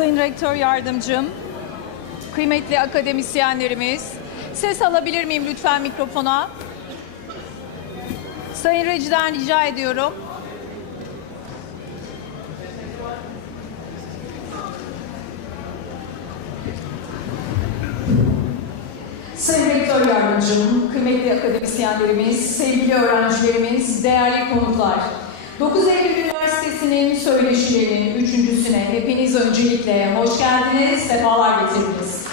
Sayın Rektör Yardımcım, kıymetli akademisyenlerimiz, ses alabilir miyim lütfen mikrofona? Sayın Reci'den rica ediyorum. Sayın Rektör Yardımcım, kıymetli akademisyenlerimiz, sevgili öğrencilerimiz, değerli konuklar. 9 Eylül Üniversitesi'nin söyleşilerinin üçüncüsüne hepiniz öncelikle hoş geldiniz, sefalar getirdiniz.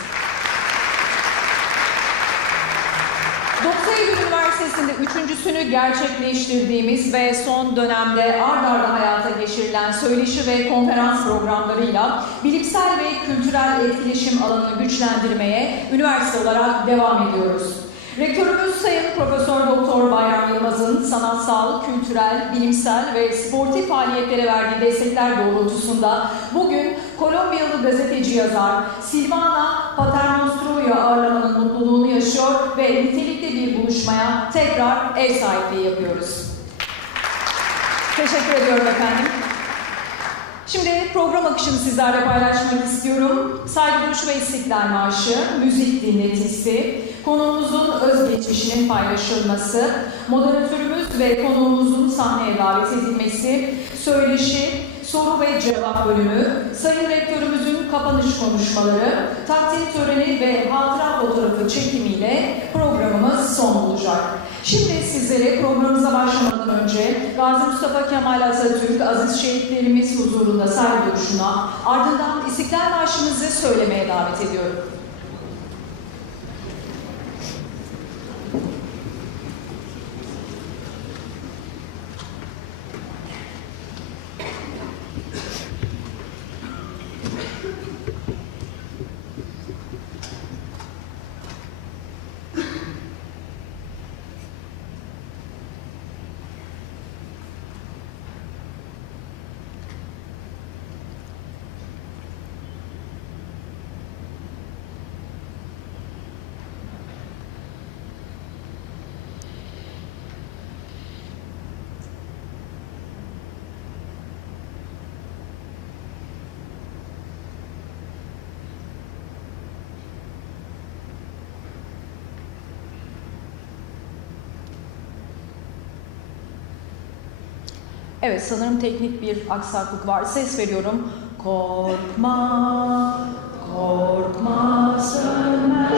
9 Eylül Üniversitesi'nde üçüncüsünü gerçekleştirdiğimiz ve son dönemde ard arda hayata geçirilen söyleşi ve konferans programlarıyla bilimsel ve kültürel etkileşim alanını güçlendirmeye üniversite olarak devam ediyoruz. Rektörümüz Sayın Profesör Doktor Bayram Yılmaz'ın sanatsal, kültürel, bilimsel ve sportif faaliyetlere verdiği destekler doğrultusunda bugün Kolombiyalı gazeteci yazar SILVANA PATERNOSTRO'yu ağırlamanın mutluluğunu yaşıyor ve nitelikli bir buluşmaya tekrar ev sahipliği yapıyoruz. Teşekkür ediyorum efendim. Şimdi program akışını sizlerle paylaşmak istiyorum. Saygı duruşu ve İstiklal Marşı, müzik dinletisi, konuğumuzun özgeçmişinin paylaşılması, moderatörümüz ve konuğumuzun sahneye davet edilmesi, söyleşi, soru ve cevap bölümü, Sayın Rektörümüzün kapanış konuşmaları, takdim töreni ve hatıra fotoğrafı çekimiyle programımız son bulacak. Şimdi sizlere programımıza başlamadan önce Gazi Mustafa Kemal Atatürk aziz şehitlerimiz huzurunda saygı duruşuna, ardından İstiklal Marşımızı söylemeye davet ediyorum. Evet, sanırım teknik bir aksaklık var. Ses veriyorum. Korkma, korkma sönmez.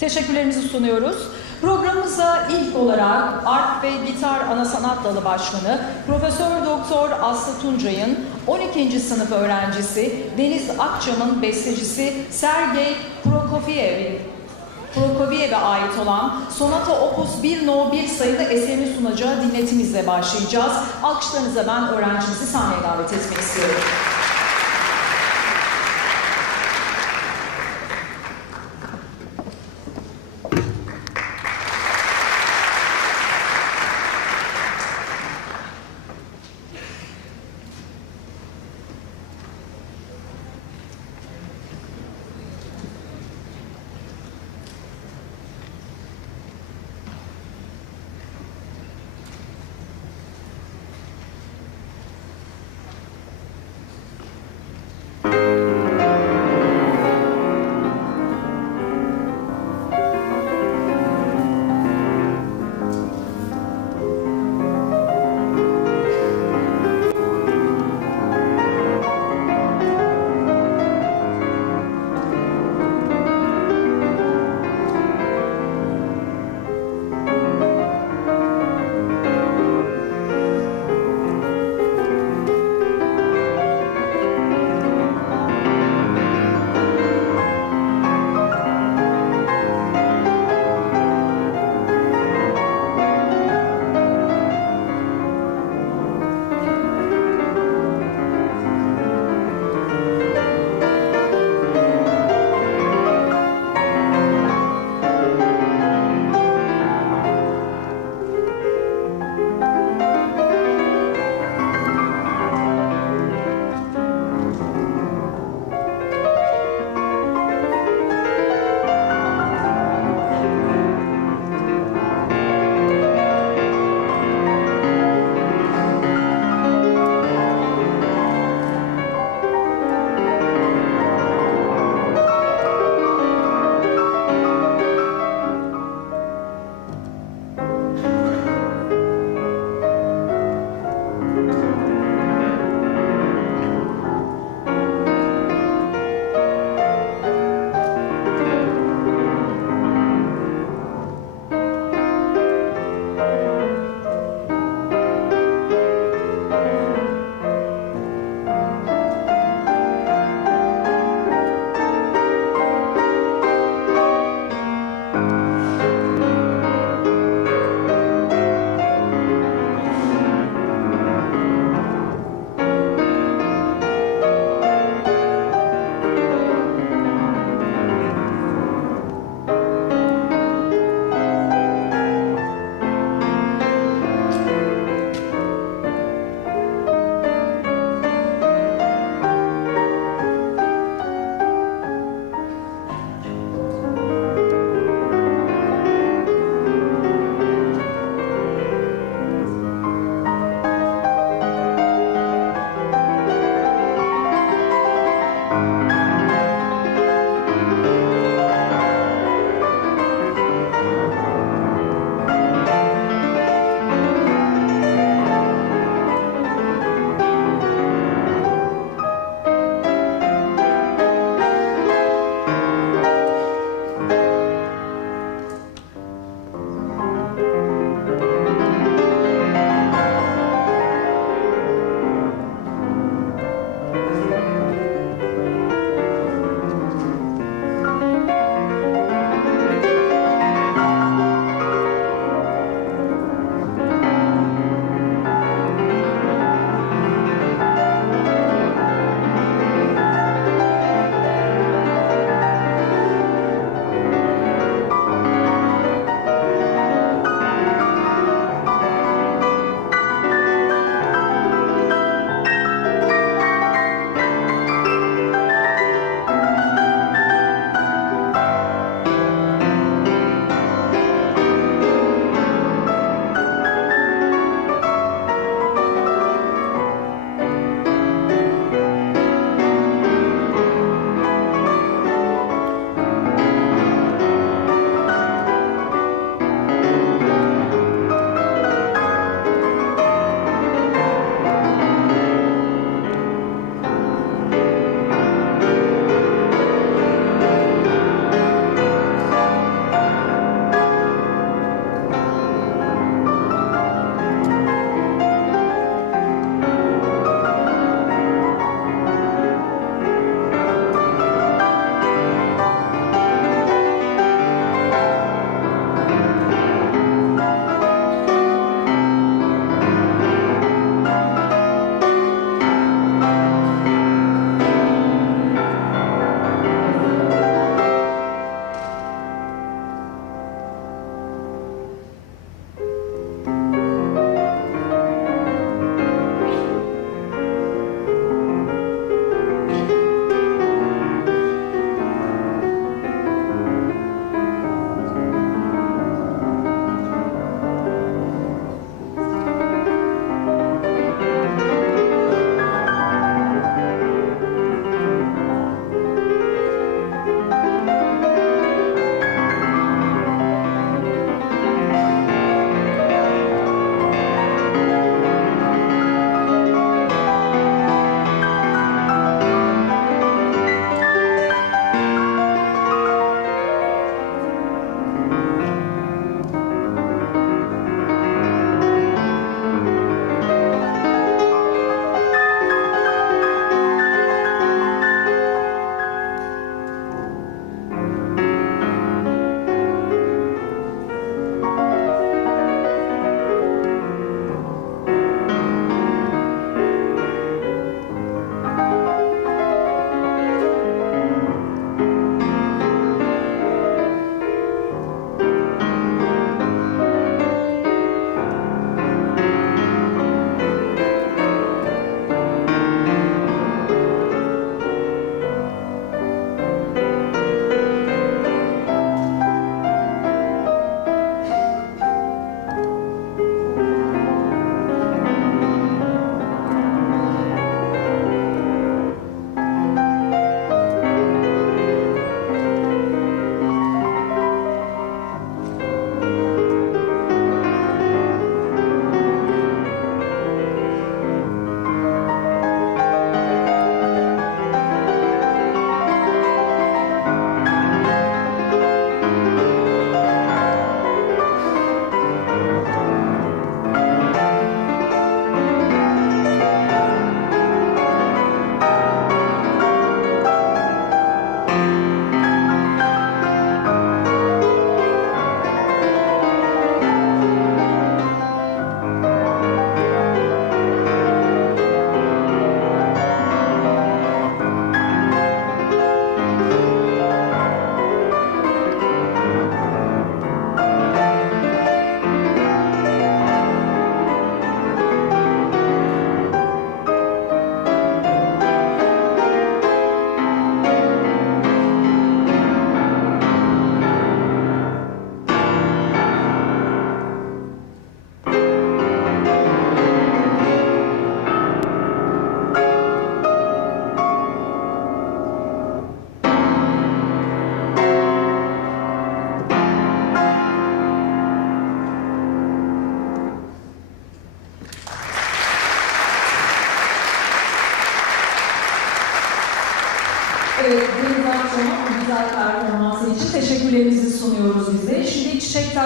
Teşekkürlerimizi sunuyoruz. Programımıza ilk olarak Arp ve Gitar Ana Sanat Dalı Başkanı Profesör Doktor Aslı Tuncay'ın 12. sınıf öğrencisi Deniz Akçam'ın bestecisi Sergey Prokofiev'e ait olan Sonata Opus 1 No 1 sayılı eserini sunacağı dinletimizle başlayacağız. Alkışlarınıza ben öğrencimizi sahneye davet etmek istiyorum.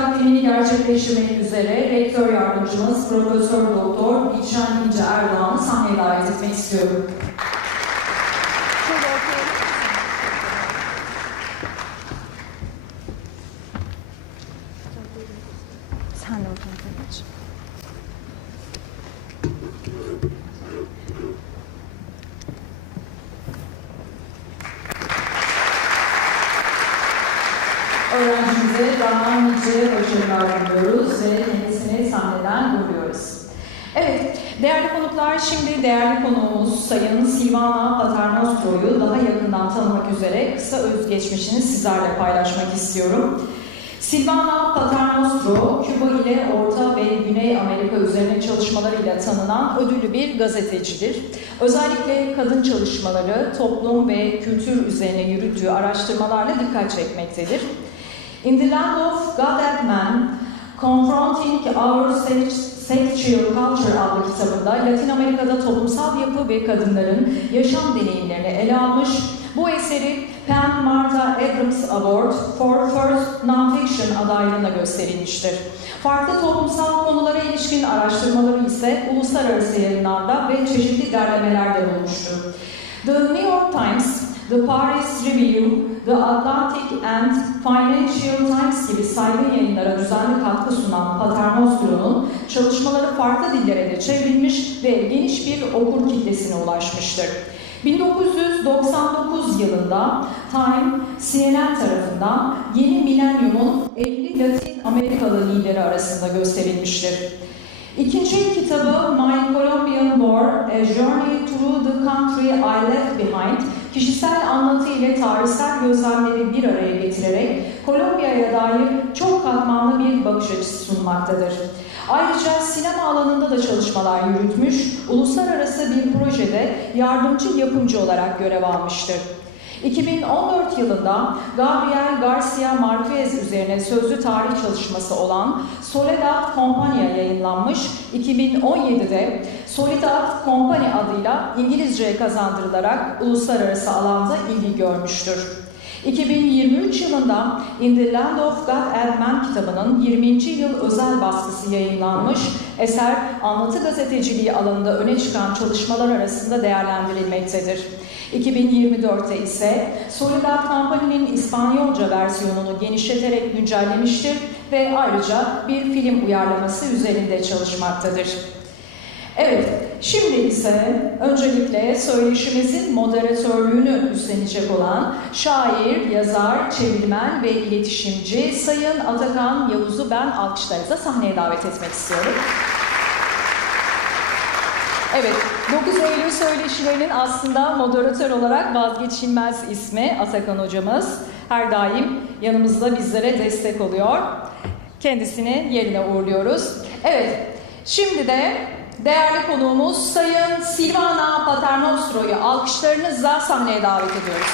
takdimini gerçekleştirmek üzere Rektör Yardımcımız Profesör Doktor İlçen İnce Erdoğan'ı sahneye davet etmek istiyorum. Sen de oradan geç. Öğrencimize daha nice başarılar diliyoruz ve kendisini sahneden uğurluyoruz. Evet, değerli konuklar, şimdi değerli konuğumuz Sayın Silvana Paternostro'yu daha yakından tanımak üzere kısa özgeçmişini sizlerle paylaşmak istiyorum. Silvana Paternostro, Küba ile Orta ve Güney Amerika üzerine çalışmalarıyla tanınan ödüllü bir gazetecidir. Özellikle kadın çalışmaları, toplum ve kültür üzerine yürüttüğü araştırmalarla dikkat çekmektedir. In the Land of God and Man, Confronting Our Sexual Culture adlı kitabında Latin Amerika'da toplumsal yapı ve kadınların yaşam deneyimlerini ele almış. Bu eseri Penn Martha Abrams Award for First Nonfiction adaylığına gösterilmiştir. Farklı toplumsal konulara ilişkin araştırmaları ise uluslararası yayınlarda ve çeşitli derlemelerde bulunmuştur. The New York Times, The Paris Review, The Atlantic and Financial Times gibi saygın yayınlara düzenli katkı sunan Paternostro'nun çalışmaları farklı dillere de çevrilmiş ve geniş bir okur kitlesine ulaşmıştır. 1999 yılında Time, CNN tarafından yeni milenyumun 50 Latin Amerikalı lideri arasında gösterilmiştir. İkinci kitabı My Colombian War, A Journey Through the Country I Left Behind, kişisel anlatı ile tarihsel gözlemleri bir araya getirerek Kolombiya'ya dair çok katmanlı bir bakış açısı sunmaktadır. Ayrıca sinema alanında da çalışmalar yürütmüş, uluslararası bir projede yardımcı yapımcı olarak görev almıştır. 2014 yılında Gabriel Garcia Marquez üzerine sözlü tarih çalışması olan Soledad Company yayınlanmış, 2017'de Soledad Company adıyla İngilizceye kazandırılarak uluslararası alanda ilgi görmüştür. 2023 yılında In the Land of God and Man kitabının 20. yıl özel baskısı yayınlanmış, eser anlatı gazeteciliği alanında öne çıkan çalışmalar arasında değerlendirilmektedir. 2024'te ise Soledad Company'nin İspanyolca versiyonunu genişleterek güncellemiştir ve ayrıca bir film uyarlaması üzerinde çalışmaktadır. Evet, şimdi ise öncelikle söyleşimizin moderatörlüğünü üstlenecek olan şair, yazar, çevirmen ve iletişimci Sayın Atakan Yavuz'u ben alkışlarınızla sahneye davet etmek istiyorum. Evet, 9 Eylül söyleşilerinin aslında moderatör olarak vazgeçilmez ismi Atakan hocamız. Her daim yanımızda bizlere destek oluyor. Kendisini yerine uğurluyoruz. Evet, şimdi de değerli konuğumuz Sayın Silvana Paternostro'yu alkışlarınızla sahneye davet ediyoruz.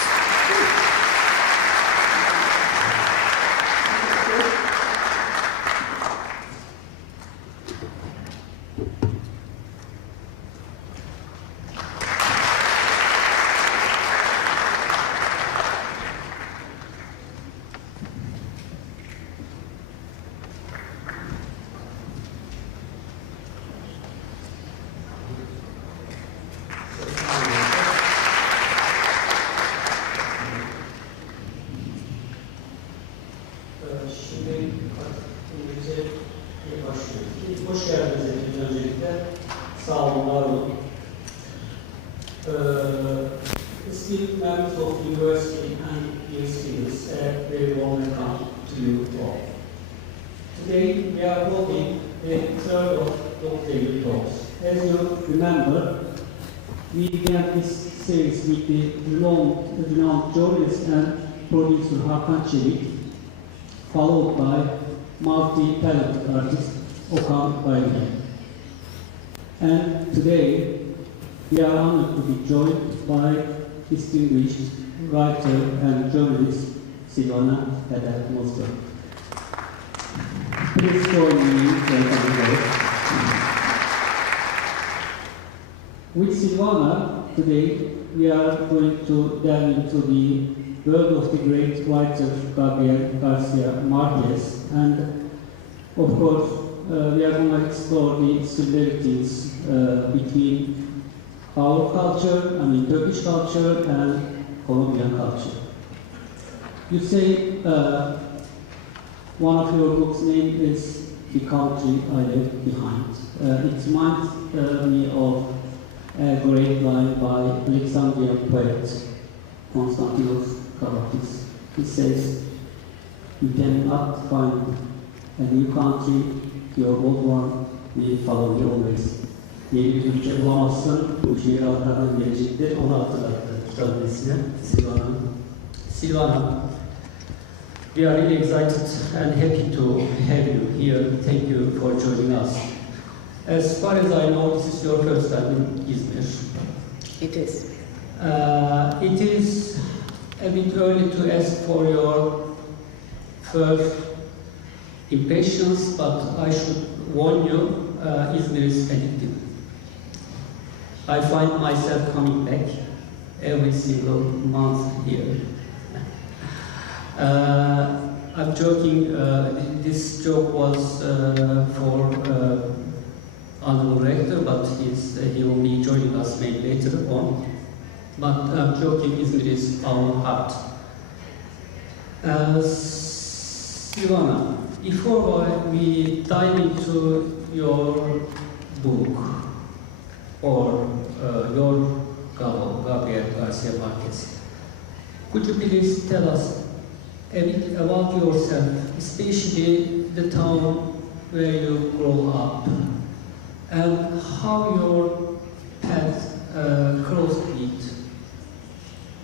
Esteemed members of the University and dear students, a very warm welcome to you all. Today we are holding the third of Dokuz talks. As you remember, we began this series with the renowned journalist and producer Hakan Çelik, followed by multi-talented artist Okan Bayram. And today we are honored to be joined by distinguished writer and journalist Silvana Paternostro'o. Please join me in welcoming her. With Silvana, today we are going to delve into the world of the great writer Gabriel Garcia Marquez and Of course, we are going to explore the similarities between our culture, I mean Turkish culture and Colombian culture. You say one of your books' name is The Country I Left Behind. It reminds me of a great line by Alexandrian poet Konstantinos Kavakis. He says, "You cannot find a new country, your old one will follow you always." Yeni bir ülke bulamazsın, bu şehir arkadan gelecektir. Onu hatırlattı kitabın ismi, Silvana. Silvana, we are really excited and happy to have you here. Thank you for joining us. As far as I know, this is your first time in Izmir. It is. It is a bit early to ask for your first impressions, but I should warn you, Izmir is addictive. I find myself coming back every single month here. I'm joking, this joke was for Honorable Rector, but he will be joining us maybe later on. But I'm joking, Izmir is our heart. Silvana, before we dive into your book, or your Gabriel Garcia Marquez, could you please tell us a bit about yourself, especially the town where you grew up, and how your path crossed with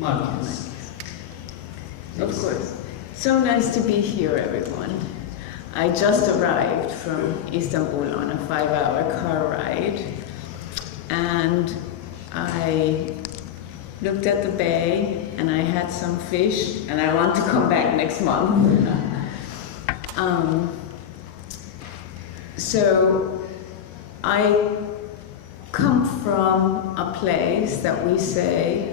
Marquez? Of course. So nice to be here, everyone. I just arrived from Istanbul on a 5-hour car ride, and I looked at the bay and I had some fish, and I want to come back next month. So I come from a place that we say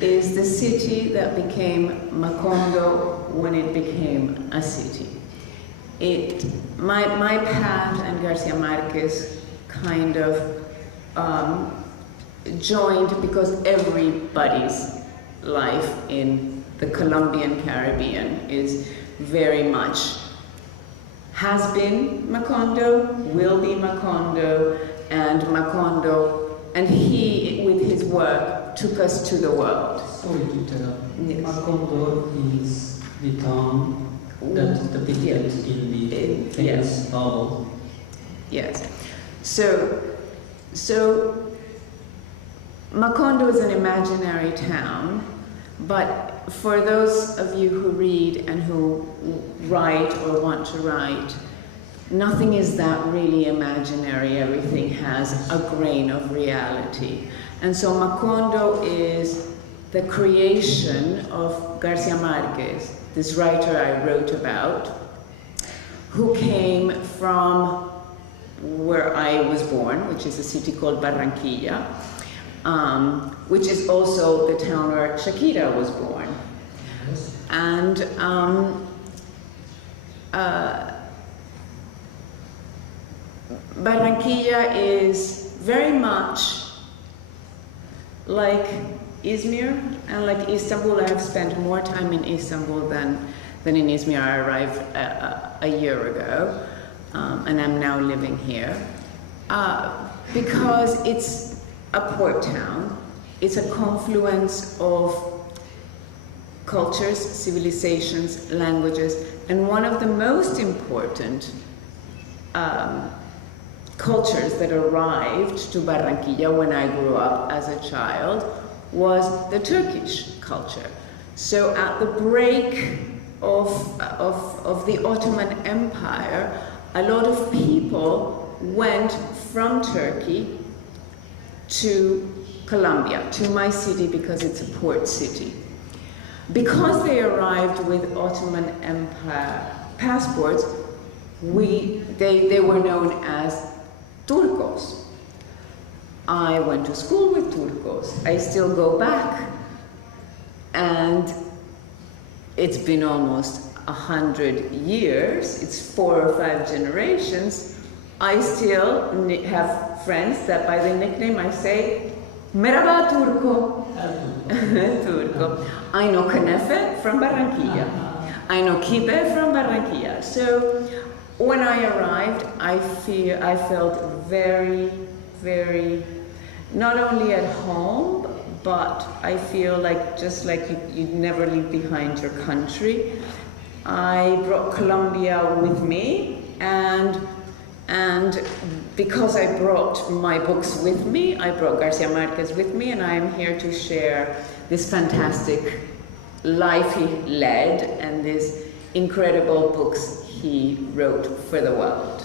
is the city that became Macondo when it became a city. My path and Garcia Marquez kind of joined because everybody's life in the Colombian Caribbean is very much has been Macondo, will be Macondo, and he, with his work, took us to the world. Sorry to interrupt. Yes. Macondo is the town that depicted in the famous novel. Yes. So Macondo is an imaginary town, but for those of you who read and who write or want to write, nothing is that really imaginary. Everything has a grain of reality. And so Macondo is the creation of Garcia Marquez, this writer I wrote about, who came from where I was born, which is a city called Barranquilla, which is also the town where Shakira was born. Yes. And Barranquilla is very much like Izmir and like Istanbul. I have spent more time in Istanbul than in Izmir. I arrived a year ago, and I'm now living here because it's a port town. It's a confluence of cultures, civilizations, languages, and one of the most important cultures that arrived to Barranquilla when I grew up as a child was the Turkish culture. So at the break of the Ottoman Empire, a lot of people went from Turkey to Colombia, to my city, because it's a port city. Because they arrived with Ottoman Empire passports, they were known as Turcos. I went to school with Turcos. I still go back, and it's been almost 100 years, it's 4 or 5 generations, I still have friends that by the nickname I say, Merhaba Turco. Turco. I know Kenefe from Barranquilla. I know Kibe from Barranquilla. So when I arrived, I felt very, very, not only at home, but I feel like just like you never leave behind your country. I brought Colombia with me, and because I brought my books with me, I brought Garcia Marquez with me, and I am here to share this fantastic life he led and these incredible books he wrote for the world.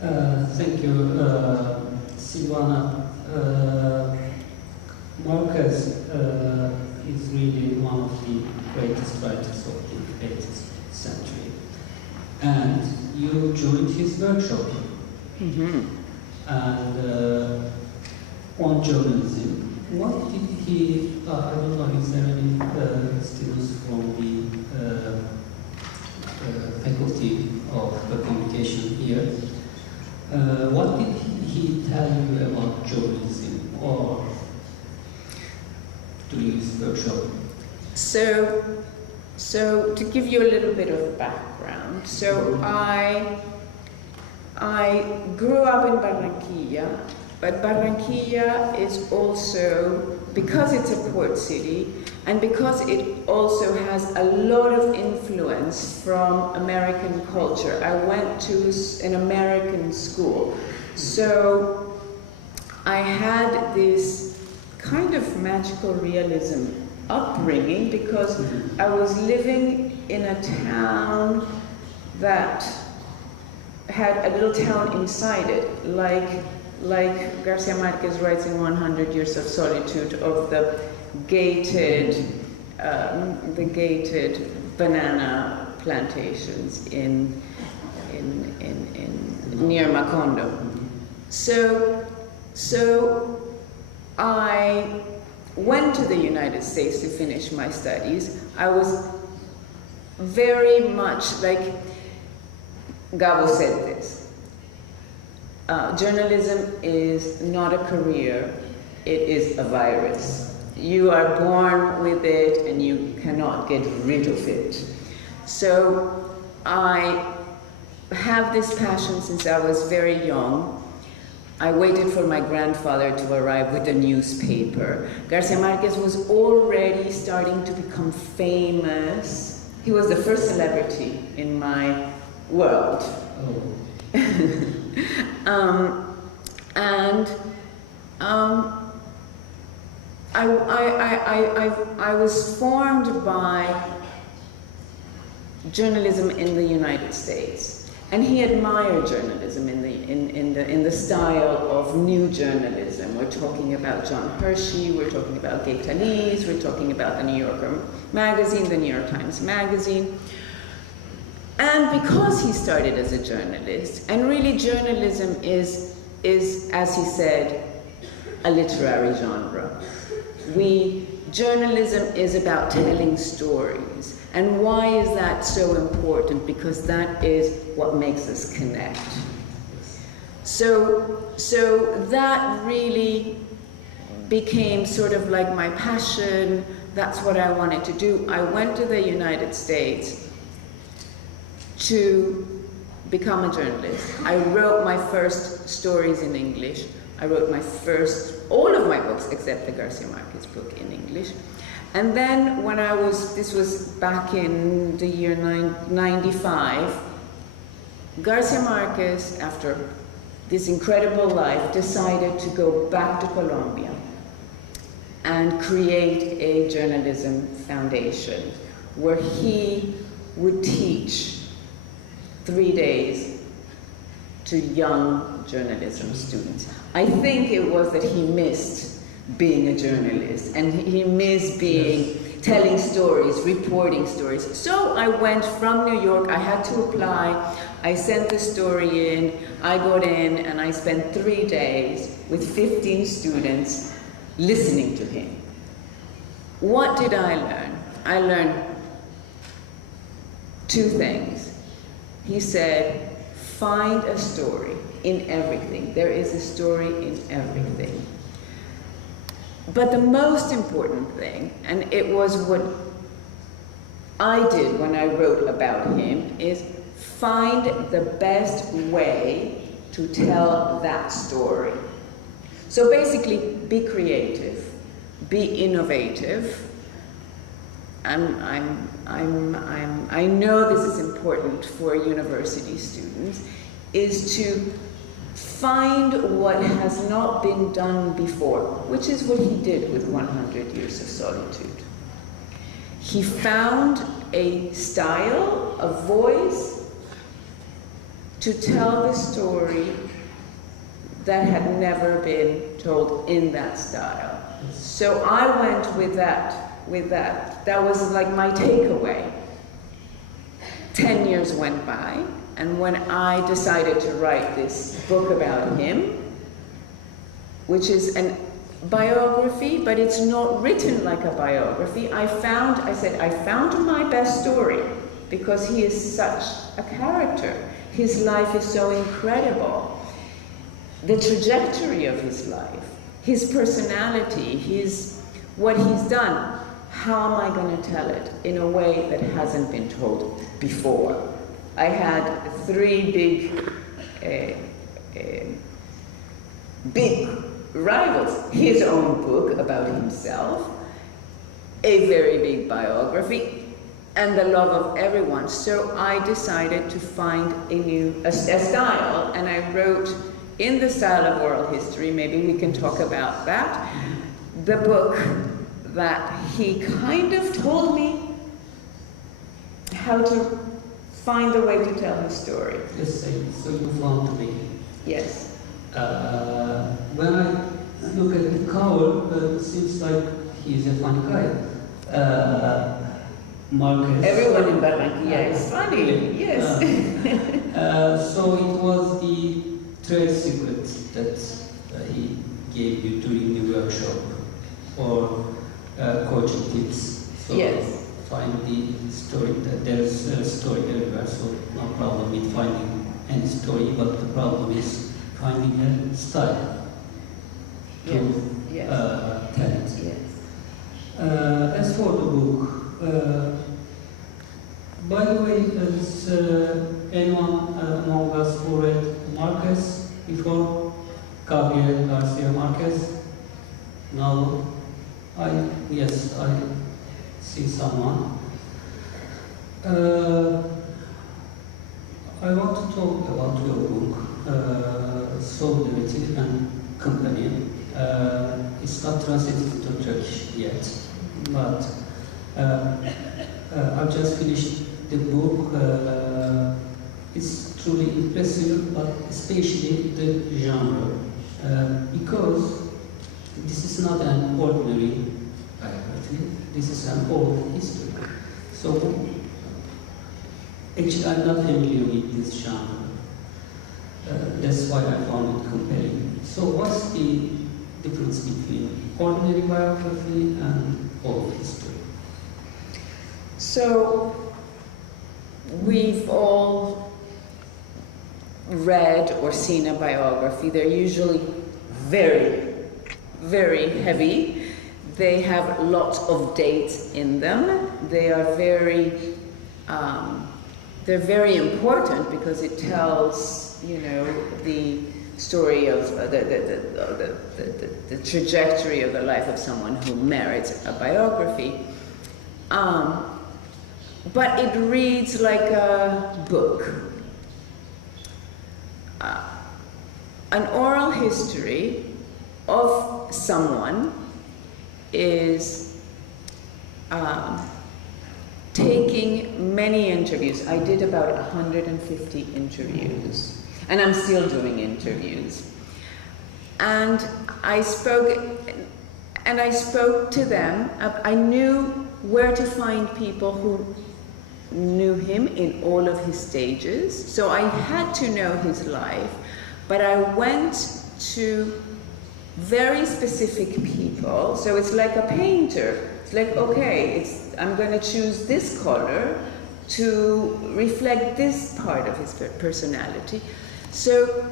Thank you, Silvana. Marquez is really one of the greatest writers of the 18th century. And you joined his workshop. And on journalism. What did he, I don't know, is there any students from the faculty of communication here? What did he tell you about journalism or during his workshop? So to give you a little bit of background, so I grew up in Barranquilla, but Barranquilla is also, because it's a port city, and because it also has a lot of influence from American culture. I went to an American school, so I had this kind of magical realism upbringing because I was living in a town that had a little town inside it, like Garcia Marquez writes in 100 Years of Solitude, of the gated banana plantations near Macondo. So I went to the United States to finish my studies. I was very much like Gabo said this. Journalism is not a career, it is a virus. You are born with it and you cannot get rid of it. So I have this passion since I was very young. I waited for my grandfather to arrive with a newspaper. Garcia Marquez was already starting to become famous. He was the first celebrity in my world. I was formed by journalism in the United States, and he admired journalism in the style of new journalism. We're talking about John Hershey, we're talking about Gay Talese, we're talking about the New Yorker magazine, the New York Times magazine. And because he started as a journalist, and really journalism is, as he said, a literary genre. Journalism is about telling stories. And why is that so important? Because that is what makes us connect. So that really became sort of like my passion. That's what I wanted to do. I went to the United States to become a journalist. I wrote my first stories in English. I wrote all of my books except the Garcia Marquez book in English. And then when this was back in the year 95, Garcia Marquez, after this incredible life, decided to go back to Colombia and create a journalism foundation where he would teach 3 days to young journalism students. I think it was that he missed being a journalist, and he missed telling stories, reporting stories. So I went from New York, I had to apply, I sent the story in, I got in, and I spent 3 days with 15 students listening to him. What did I learn? I learned two things. He said, find a story in everything. There is a story in everything. But the most important thing, and it was what I did when I wrote about him, is find the best way to tell that story. So basically, be creative, be innovative. I know this is important for university students, is to find what has not been done before, which is what he did with 100 Years of Solitude. He found a style, a voice, to tell the story that had never been told in that style. So I went with that. That was like my takeaway. 10 years went by, and when I decided to write this book about him, which is a biography, but it's not written like a biography, I said, I found my best story, because he is such a character. His life is so incredible. The trajectory of his life, his personality, what he's done. How am I going to tell it in a way that hasn't been told before? I had three big rivals. His own book about himself, a very big biography, and the love of everyone. So I decided to find a style, and I wrote in the style of oral history, maybe we can talk about that, the book that he kind of told me how to find the way to tell his story. Yes, so you found me. Yes. When I look at the cover, it seems like he's a funny guy. Marcus. Everyone in Barranquilla is funny, yes. So it was the trade secret that he gave you during the workshop, or coaching tips. So yes. Find the story. There's a story everywhere, so no problem with finding any story, but the problem is finding a style to tell it. Yes. As for the book, by the way, is anyone among us who read Marquez before? Gabriel Garcia Marquez? No? Yes, I see someone. I want to talk about your book, Solidarity and Company. It's not translated to Turkish yet, but I've just finished the book. It's truly impressive, but especially the genre, because this is not an ordinary biography, this is an old history. So, actually I'm not familiar with this genre. That's why I found it compelling. So what's the difference between ordinary biography and old history? So, we've all read or seen a biography. They're usually very, very heavy. They have lots of dates in them. They are very, they're very important because it tells, you know, the story of the trajectory of the life of someone who merits a biography. But it reads like a book. An oral history of someone is taking many interviews. I did about 150 interviews, and I'm still doing interviews. And I spoke to them. I knew where to find people who knew him in all of his stages. So I had to know his life, but I went to very specific people. So it's like a painter. It's like, okay, I'm going to choose this color to reflect this part of his personality. So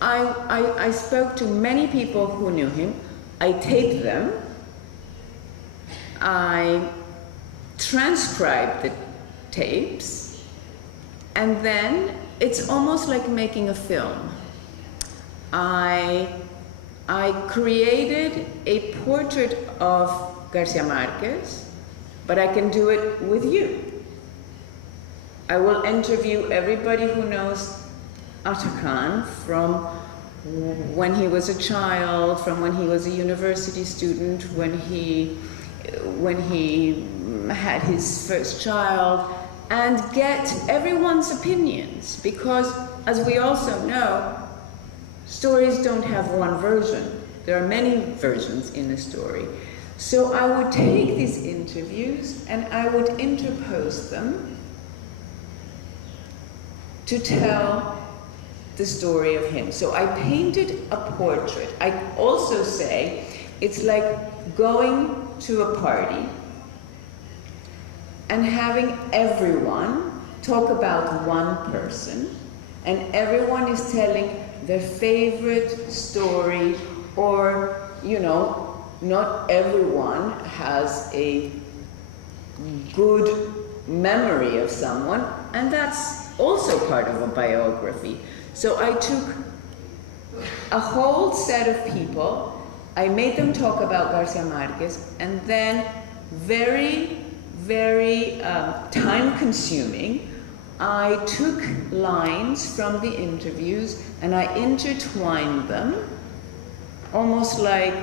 I spoke to many people who knew him. I taped them. I transcribed the tapes, and then it's almost like making a film. I created a portrait of Garcia Marquez, but I can do it with you. I will interview everybody who knows Atakan from when he was a child, from when he was a university student, when he had his first child, and get everyone's opinions, because as we also know, stories don't have one version. There are many versions in a story. So I would take these interviews and I would interpose them to tell the story of him. So I painted a portrait. I also say it's like going to a party and having everyone talk about one person, and everyone is telling their favorite story, or, you know, not everyone has a good memory of someone, and that's also part of a biography. So I took a whole set of people, I made them talk about Garcia Marquez, and then very time-consuming, I took lines from the interviews and I intertwined them, almost like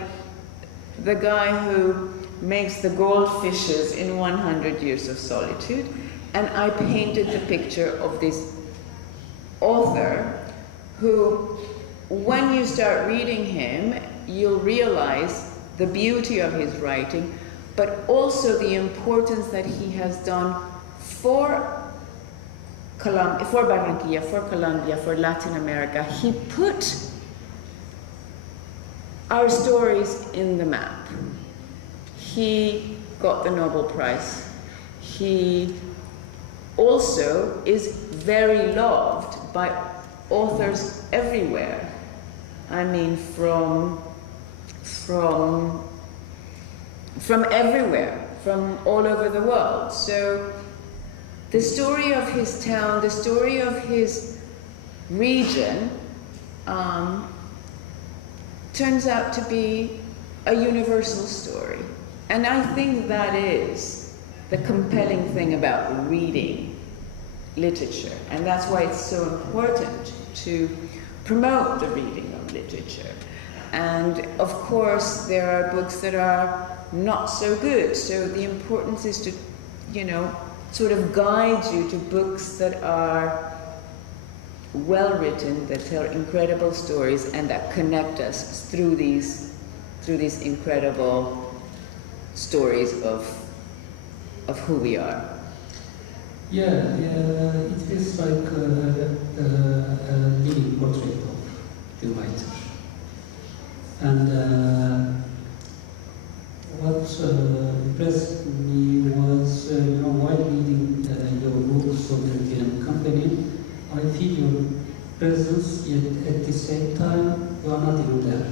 the guy who makes the goldfishes in 100 Years of Solitude, and I painted the picture of this author who, when you start reading him, you'll realize the beauty of his writing, but also the importance that he has done for Barranquilla, for Colombia, for Latin America. He put our stories in the map. He got the Nobel Prize. He also is very loved by authors everywhere. I mean, from everywhere, from all over the world. So the story of his town, the story of his region, turns out to be a universal story. And I think that is the compelling thing about reading literature. And that's why it's so important to promote the reading of literature. And of course, there are books that are not so good. So the importance is to, you know, sort of guide you to books that are well written, that tell incredible stories, and that connect us through these incredible stories of who we are. Yeah, it feels like a living portrait of the writer. And what impressed me was, while reading your book, Sovereignty and Company, I feel your presence, yet at the same time, you are not even there.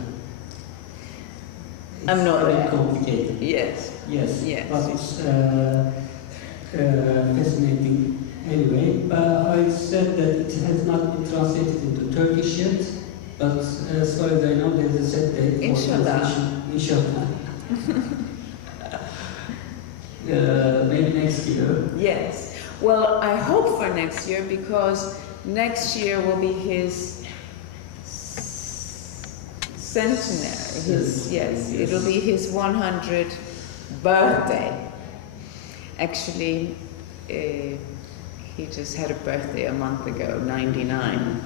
It's I'm not very there. complicated. Yes. Yes. Yes. But it's fascinating anyway. But I said that it has not been translated into Turkish yet. But as far as I know, there is a set date for translation. Inshallah. Maybe next year. Yes. Well, I hope for next year, because next year will be his centenary. Yes, it'll be his 100th birthday. Actually, he just had a birthday a month ago, 99.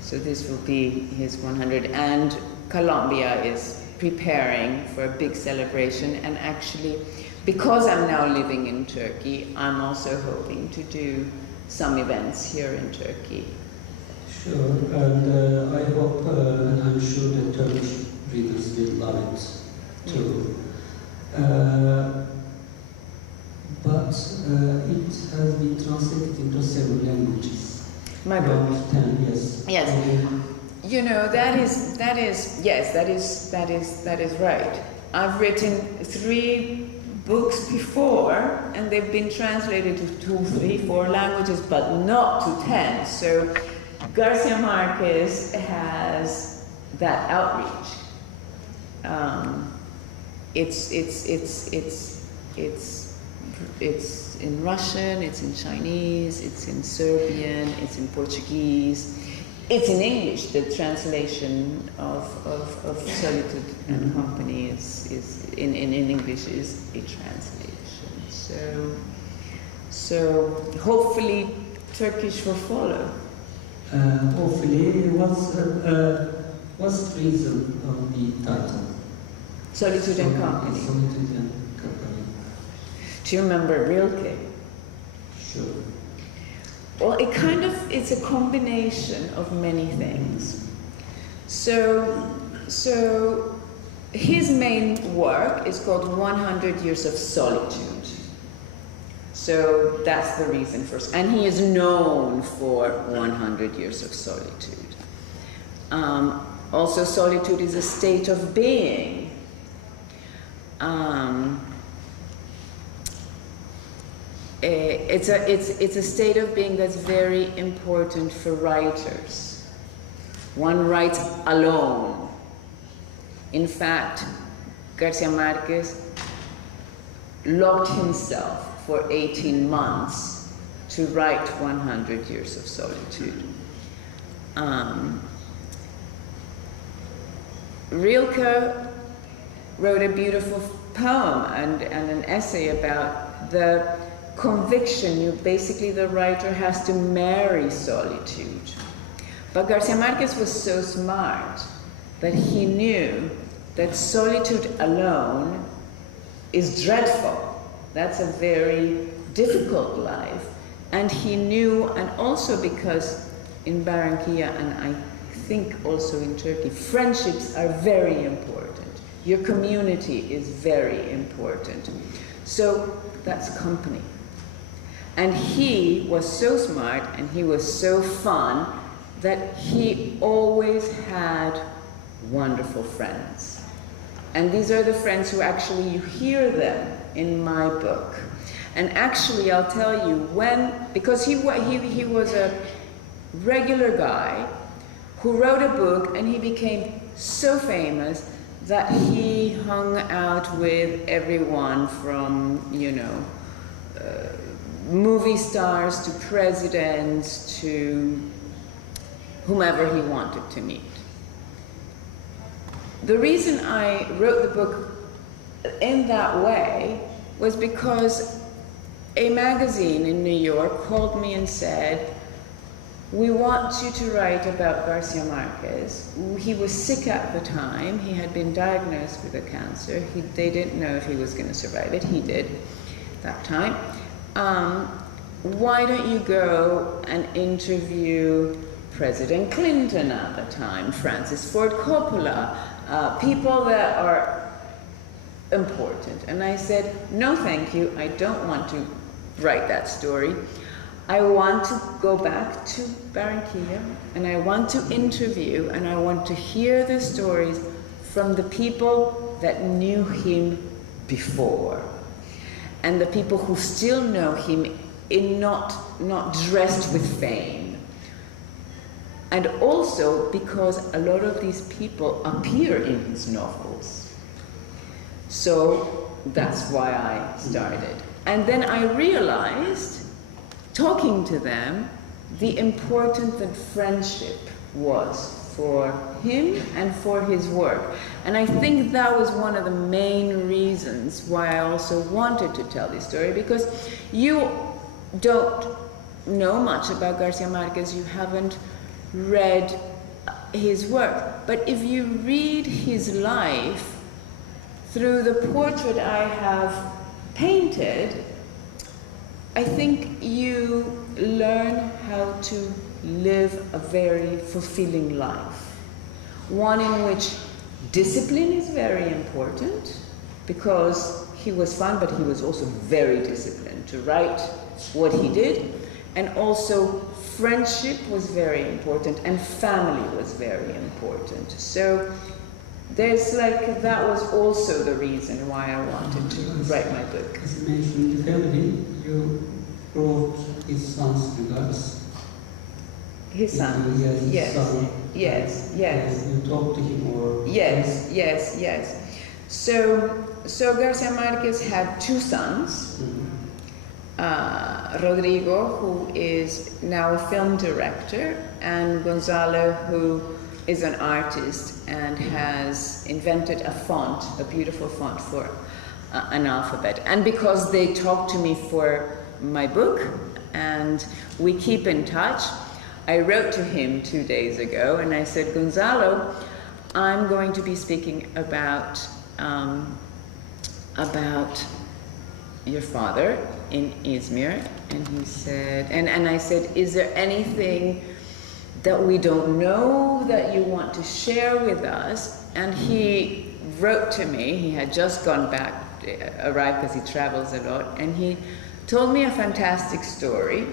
So this will be his 100, and Colombia is preparing for a big celebration. And actually, because I'm now living in Turkey, I'm also hoping to do some events here in Turkey. Sure, and I hope, and I'm sure that Turkish readers will love it too. but it has been translated into several languages. My book. Around 10, yes. Yes. You know, that is right. I've written 3 books before, and they've been translated to 2, 3, 4 languages, but not to 10. So Garcia Marquez has that outreach. It's in Russian, it's in Chinese, it's in Serbian, it's in Portuguese, it's in English. The translation of Solitude and Company is in English is a translation. So hopefully Turkish will follow. Hopefully, what's the reason of the title? Solitude and Company. Solitude and Company. Do you remember Rilke? Sure. Well, it's a combination of many things. So his main work is called 100 Years of Solitude. So that's the reason for, and he is known for 100 Years of Solitude. Also, solitude is a state of being. It's a state of being that's very important for writers. One writes alone. In fact, Garcia Marquez locked himself for 18 months to write 100 Years of Solitude. Rilke wrote a beautiful poem and an essay about the conviction basically the writer has to marry solitude. But Garcia Marquez was so smart that he knew that solitude alone is dreadful. That's a very difficult life. And he knew, and also because in Barranquilla, and I think also in Turkey, friendships are very important. Your community is very important. So that's company. And he was so smart and he was so fun that he always had wonderful friends. And these are the friends who actually, you hear them in my book. And actually, I'll tell you because he was a regular guy who wrote a book and he became so famous that he hung out with everyone from, movie stars to presidents to whomever he wanted to meet. The reason I wrote the book in that way was because a magazine in New York called me and said, "We want you to write about Garcia Marquez." He was sick at the time. He had been diagnosed with a cancer. They didn't know if he was going to survive it. He did that time. Why don't you go and interview President Clinton at the time, Francis Ford Coppola, people that are important? And I said, no, thank you. I don't want to write that story. I want to go back to Barranquilla, and I want to interview, and I want to hear the stories from the people that knew him before, and the people who still know him in not dressed with fame. And also because a lot of these people appear in his novels. So that's why I started. And then I realized, talking to them, the importance that friendship was for him and for his work. And I think that was one of the main reasons why I also wanted to tell this story, because you don't know much about Garcia Marquez, you haven't read his work. But if you read his life through the portrait I have painted, I think you learn how to live a very fulfilling life. One in which discipline is very important, because he was fun, but he was also very disciplined to write what he did. And also friendship was very important and family was very important. So there's like, that was also the reason why I wanted to write my book. As you mentioned, the family, you brought his sons to us. His son? Yes. Son. Yes, yes. You talked to him or? Yes, yes, yes. So Garcia Marquez had two sons. Rodrigo, who is now a film director, and Gonzalo, who is an artist and has invented a font, a beautiful font for an alphabet. And because they talked to me for my book and we keep in touch, I wrote to him 2 days ago and I said, Gonzalo, I'm going to be speaking about your father in Izmir. And he said, and I said, is there anything that we don't know that you want to share with us? And he wrote to me. He had just gone back, arrived because he travels a lot, and he told me a fantastic story,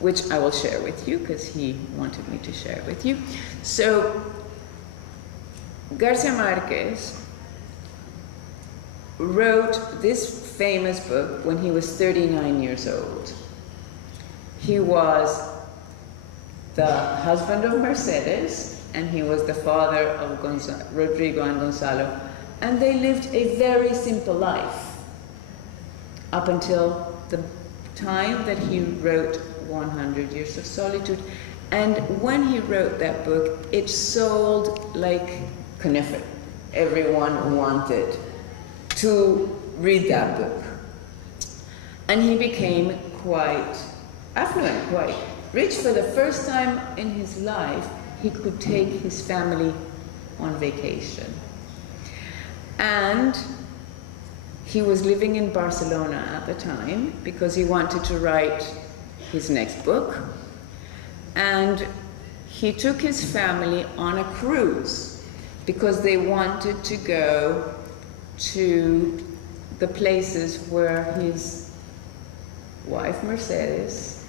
which I will share with you because he wanted me to share with you. So Garcia Marquez wrote this famous book when he was 39 years old. He was the husband of Mercedes, and he was the father of Rodrigo and Gonzalo, and they lived a very simple life up until the time that he wrote 100 Years of Solitude. And when he wrote that book, it sold like conifer. Everyone wanted to read that book. And he became quite affluent, quite rich. For the first time in his life, he could take his family on vacation. And he was living in Barcelona at the time because he wanted to write his next book. And he took his family on a cruise because they wanted to go to the places where his wife, Mercedes,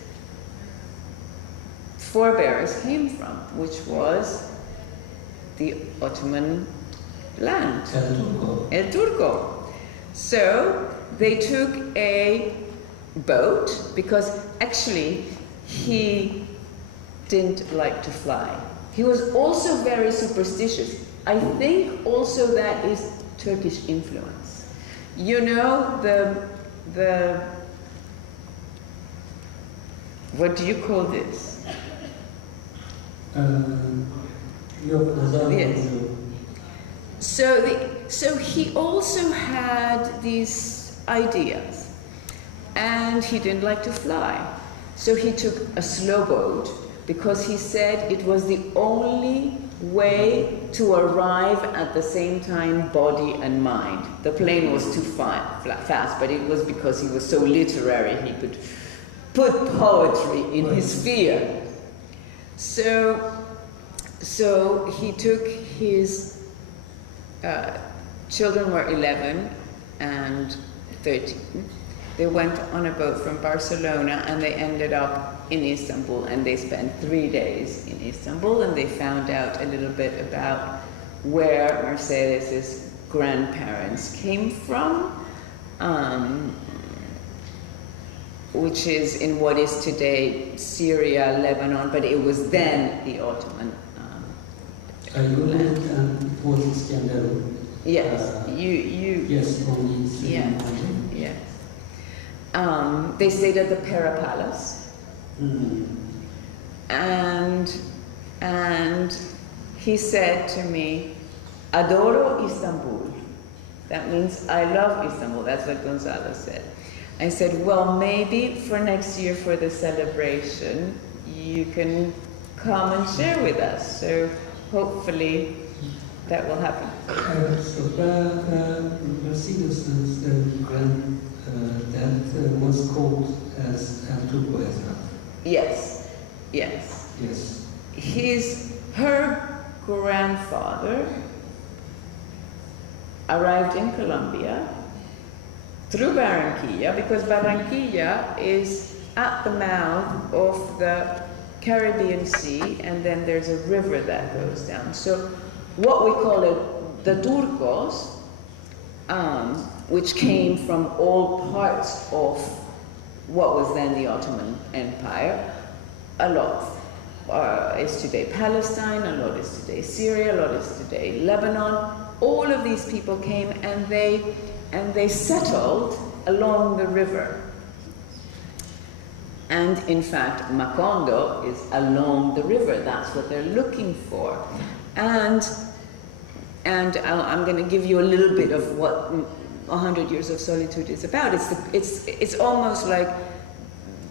forebears came from, which was the Ottoman land, El Turco. So they took a boat because actually he didn't like to fly. He was also very superstitious. I think also that is Turkish influence. You know, the what do you call this? Yes. So he also had these ideas, and he didn't like to fly. So he took a slow boat because he said it was the only way to arrive at the same time, body and mind. The plane was too fast, but it was because he was so literary, he could put poetry in his sphere. So he took his children were 11 and 13. They went on a boat from Barcelona and they ended up in Istanbul, and they spent 3 days in Istanbul, and they found out a little bit about where Mercedes's grandparents came from, which is in what is today Syria, Lebanon, but it was then the Ottoman land. Yes, Yes, only. yes. They stayed at the Pera Palace. And he said to me, Adoro Istanbul. That means I love Istanbul. That's what Gonzalo said. I said, well, maybe for next year for the celebration, you can come and share with us. So hopefully that will happen. So Mercedes's granddad was called as El Turco as well. Yes, yes. Yes. Her grandfather arrived in Colombia through Barranquilla, because Barranquilla is at the mouth of the Caribbean Sea, and then there's a river that goes down. So what we call it the Turcos, which came from all parts of what was then the Ottoman Empire, a lot is today Palestine, a lot is today Syria, a lot is today Lebanon. All of these people came and they settled along the river. And in fact, Macondo is along the river. That's what they're looking for. And I'm going to give you a little bit of what 100 Years of Solitude is about. It's almost like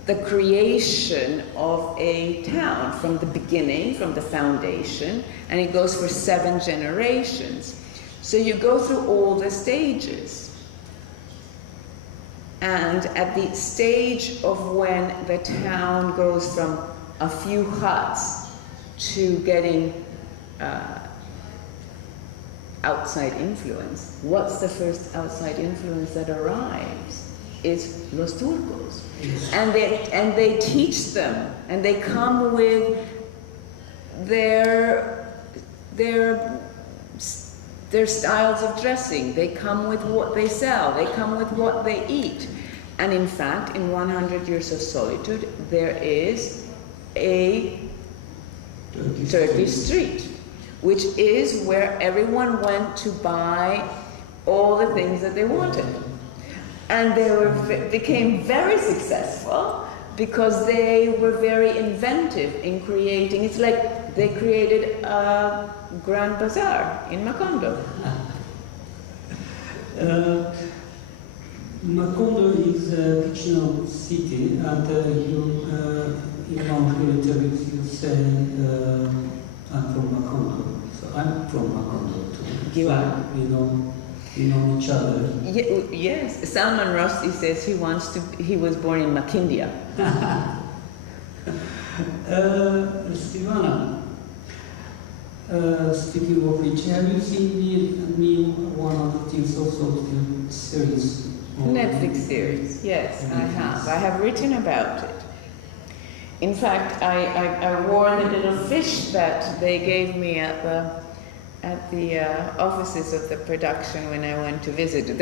the creation of a town from the beginning, from the foundation, and it goes for 7 generations. So you go through all the stages. And at the stage of when the town goes from a few huts to getting outside influence, what's the first outside influence that arrives? Is Los Turcos. And they teach them, and they come with their styles of dressing, they come with what they sell, they come with what they eat. And in fact, in 100 Years of Solitude, there is a Turkish street, which is where everyone went to buy all the things that they wanted. And they became very successful because they were very inventive in creating. It's like they created a Grand Bazaar in Macondo. Macondo is a fictional city, and you want to tell it, you say, I'm from Macondo. So I'm from Macondo too. You so are? We know each other. Yes, Salman Rushdie says he was born in Makindia. Silvana, speaking of which, have you seen the new 100 Years of Solitude series? Netflix series, yes, I have. I have written about it. In fact, I wore the little fish that they gave me at the offices of the production when I went to visit.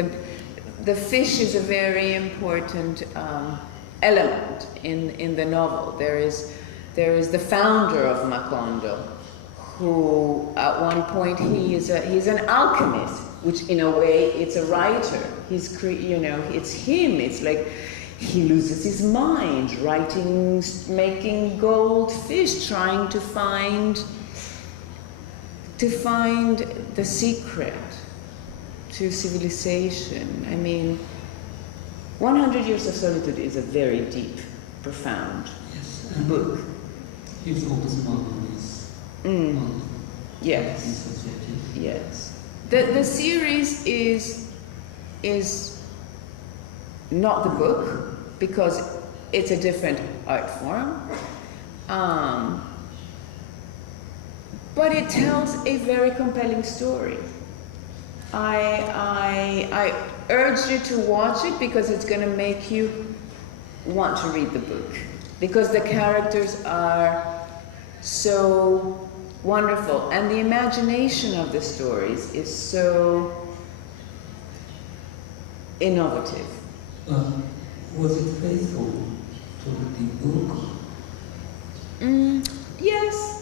The fish is a very important element in the novel. There is the founder of Macondo, who at one point he's an alchemist, which in a way it's a writer. It's him. It's like he loses his mind writing, making gold fish, trying to find the secret to civilization. I mean, 100 Years of Solitude is a very deep, profound book. His focus on this. Yes. Yes. The series is not the book because it's a different art form. But it tells a very compelling story. I urge you to watch it because it's going to make you want to read the book. Because the characters are so wonderful. And the imagination of the stories is so innovative. Was it faithful to the book? Yes.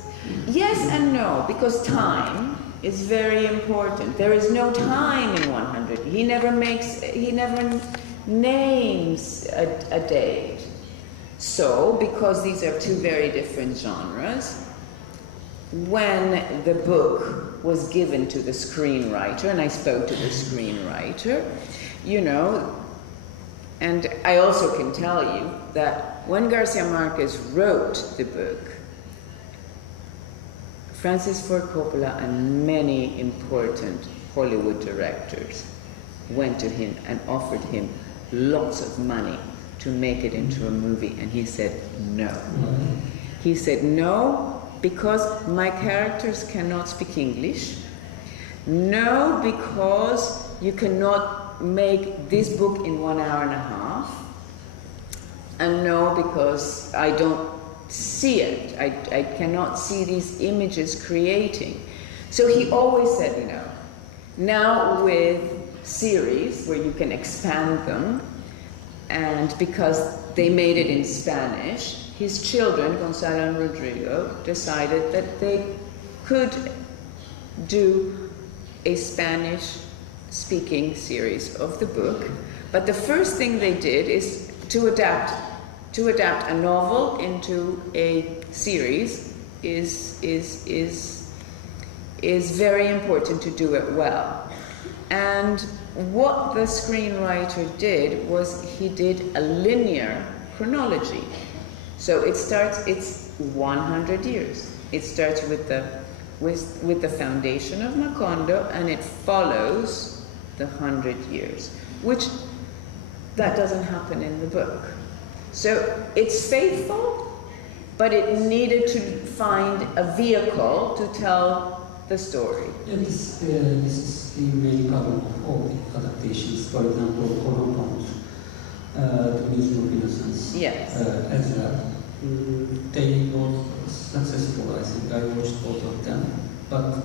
Yes and no, because time is very important. There is no time in 100. He never names a date. So, because these are two very different genres, when the book was given to the screenwriter, and I spoke to the screenwriter, and I also can tell you that when Garcia Marquez wrote the book, Francis Ford Coppola and many important Hollywood directors went to him and offered him lots of money to make it into a movie, and he said no. He said no because my characters cannot speak English. No, because you cannot make this book in 1 hour and a half, and no, because I don't see it. I cannot see these images creating. So he always said no. Now with series where you can expand them, and because they made it in Spanish, his children, Gonzalo and Rodrigo, decided that they could do a Spanish-speaking series of the book. But the first thing they did is to adapt a novel into a series is very important to do it well. And what the screenwriter did was he did a linear chronology. So it's 100 years. It starts with the foundation of Macondo, and it follows the 100 years, which that doesn't happen in the book. So it's faithful, but it needed to find a vehicle to tell the story. Yeah, this is the main problem of all the adaptations. For example, Holland, the Museum of Innocence, Yes. as well. They were successful, I think. I watched both of them, but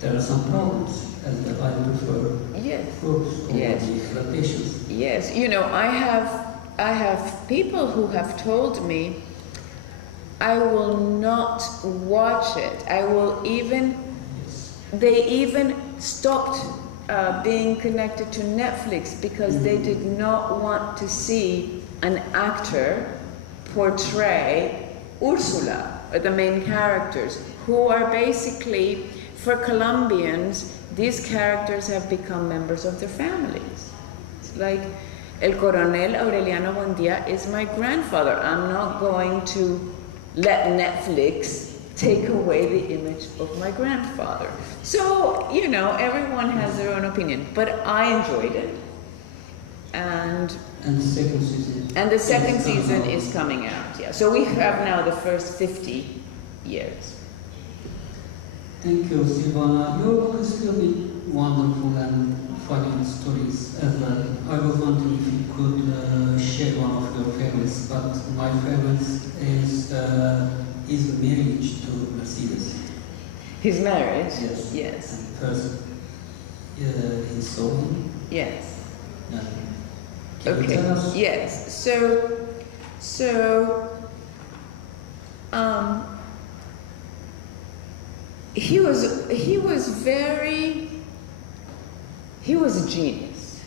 there are some problems, as well. I prefer Yes. books over Yes. the adaptations. Yes, you know, I have people who have told me, I will not watch it. I will even, they even stopped being connected to Netflix because they did not want to see an actor portray Ursula, or the main characters, who are basically, for Colombians, these characters have become members of their families. It's like, El Coronel Aureliano Buendia is my grandfather. I'm not going to let Netflix take away the image of my grandfather. So, you know, everyone has their own opinion, but I enjoyed it. And the second season. And the second season is coming out, yeah. So we have now the first 50 years. Thank you, Silvana. Your book is filled with wonderful and funny stories as well. I was wondering if you could share one of your favorites, but my favorite is marriage to Mercedes. His marriage? Yes. Yes. And first in Solon. Yes. Can you Okay. tell us? Yes. He was a genius.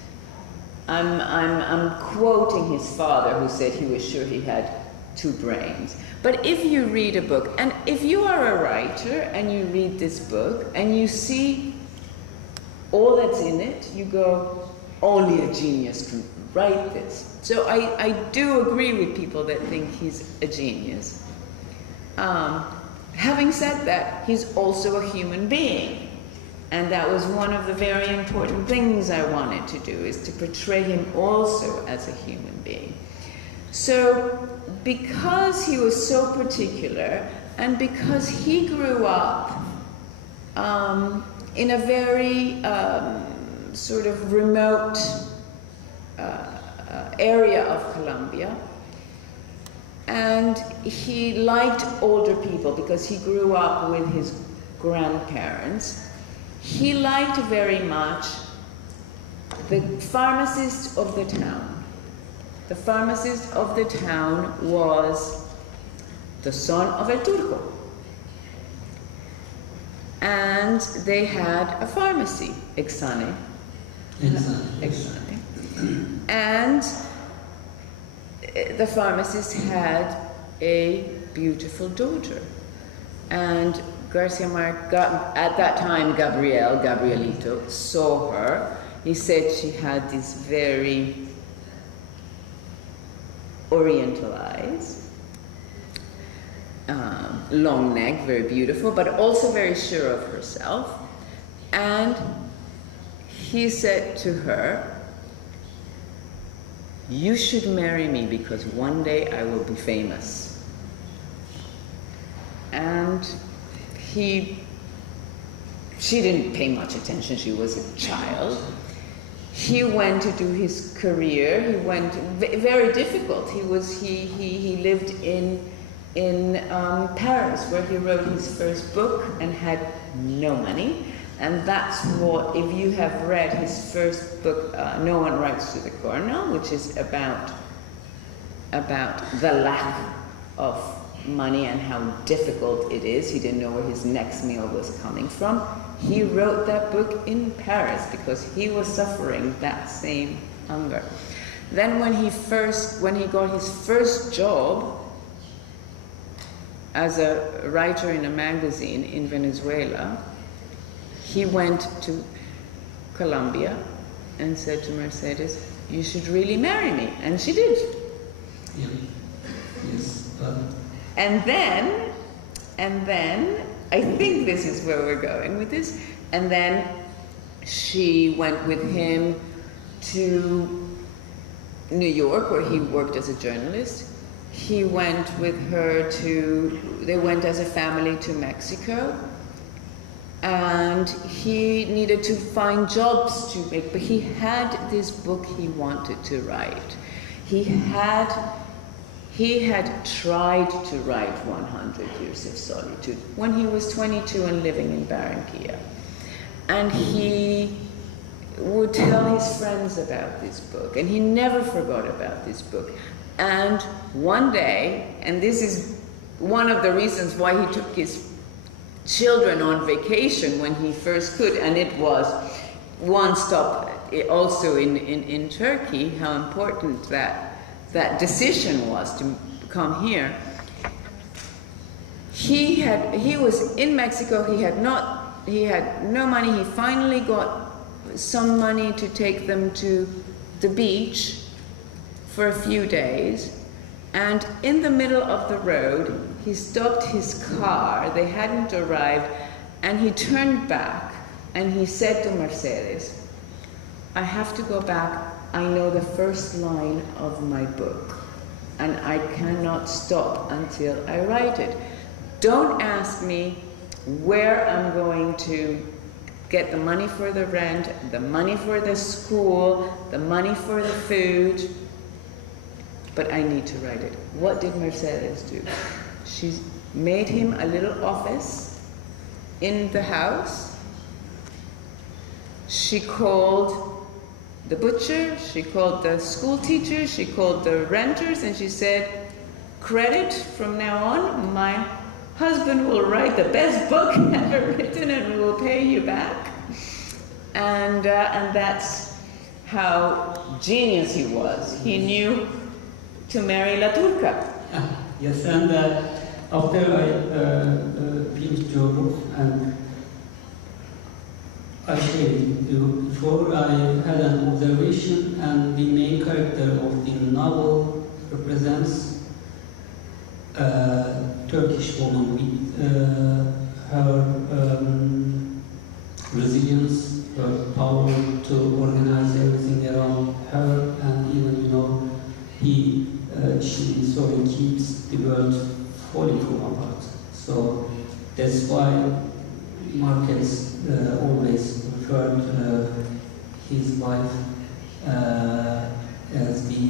I'm quoting his father, who said he was sure he had 2 brains. But if you read a book, and if you are a writer and you read this book and you see all that's in it, you go, only a genius can write this. So I do agree with people that think he's a genius. Having said that, he's also a human being. And that was one of the very important things I wanted to do, is to portray him also as a human being. So, because he was so particular, and because he grew up in a very sort of remote area of Colombia, and he liked older people because he grew up with his grandparents, he liked very much the pharmacist of the town. The pharmacist of the town was the son of El Turco. And they had a pharmacy, Exane. And the pharmacist had a beautiful daughter. And Garcia Marquez, at that time, Gabrielito, saw her. He said she had these very oriental eyes, long neck, very beautiful, but also very sure of herself. And he said to her, "You should marry me because one day I will be famous." And he she didn't pay much attention, she was a child. He went to do his career. He went very difficult. He lived in Paris, where he wrote his first book and had no money. And that's what, if you have read his first book, No One Writes to the Colonel, which is about the lack of money and how difficult it is. He didn't know where his next meal was coming from. He wrote that book in Paris because he was suffering that same hunger. Then when he got his first job as a writer in a magazine in Venezuela, he went to Colombia and said to Mercedes, "You should really marry me." And she did. Yeah. Yes. And then, I think this is where we're going with this, and then she went with him to New York, where he worked as a journalist. He went with her they went as a family to Mexico, and he needed to find jobs to make, but he had this book he wanted to write. He had tried to write 100 Years of Solitude when he was 22 and living in Barranquilla. And he would tell his friends about this book, and he never forgot about this book. And one day, and this is one of the reasons why he took his children on vacation when he first could, and it was one stop also in Turkey, how important that decision was to come here. He was in Mexico. He had no money. He finally got some money to take them to the beach for a few days, and in the middle of the road he stopped his car. They hadn't arrived, and he turned back and he said to Mercedes, "I have to go back. I know the first line of my book, and I cannot stop until I write it. Don't ask me where I'm going to get the money for the rent, the money for the school, the money for the food, but I need to write it." What did Mercedes do? She made him a little office in the house. She called the butcher, she called the school teacher, she called the renters, and she said, "Credit from now on, my husband will write the best book ever written and we will pay you back." And that's how genius he was. He knew to marry La Turca. Yes, and after I finished your book, and I shared it with you before, I had an observation, and the main character of the novel represents a Turkish woman with her resilience, her power to organize everything around her, and even, she sort of keeps the world falling from apart. So that's why Marquez always referred his wife as the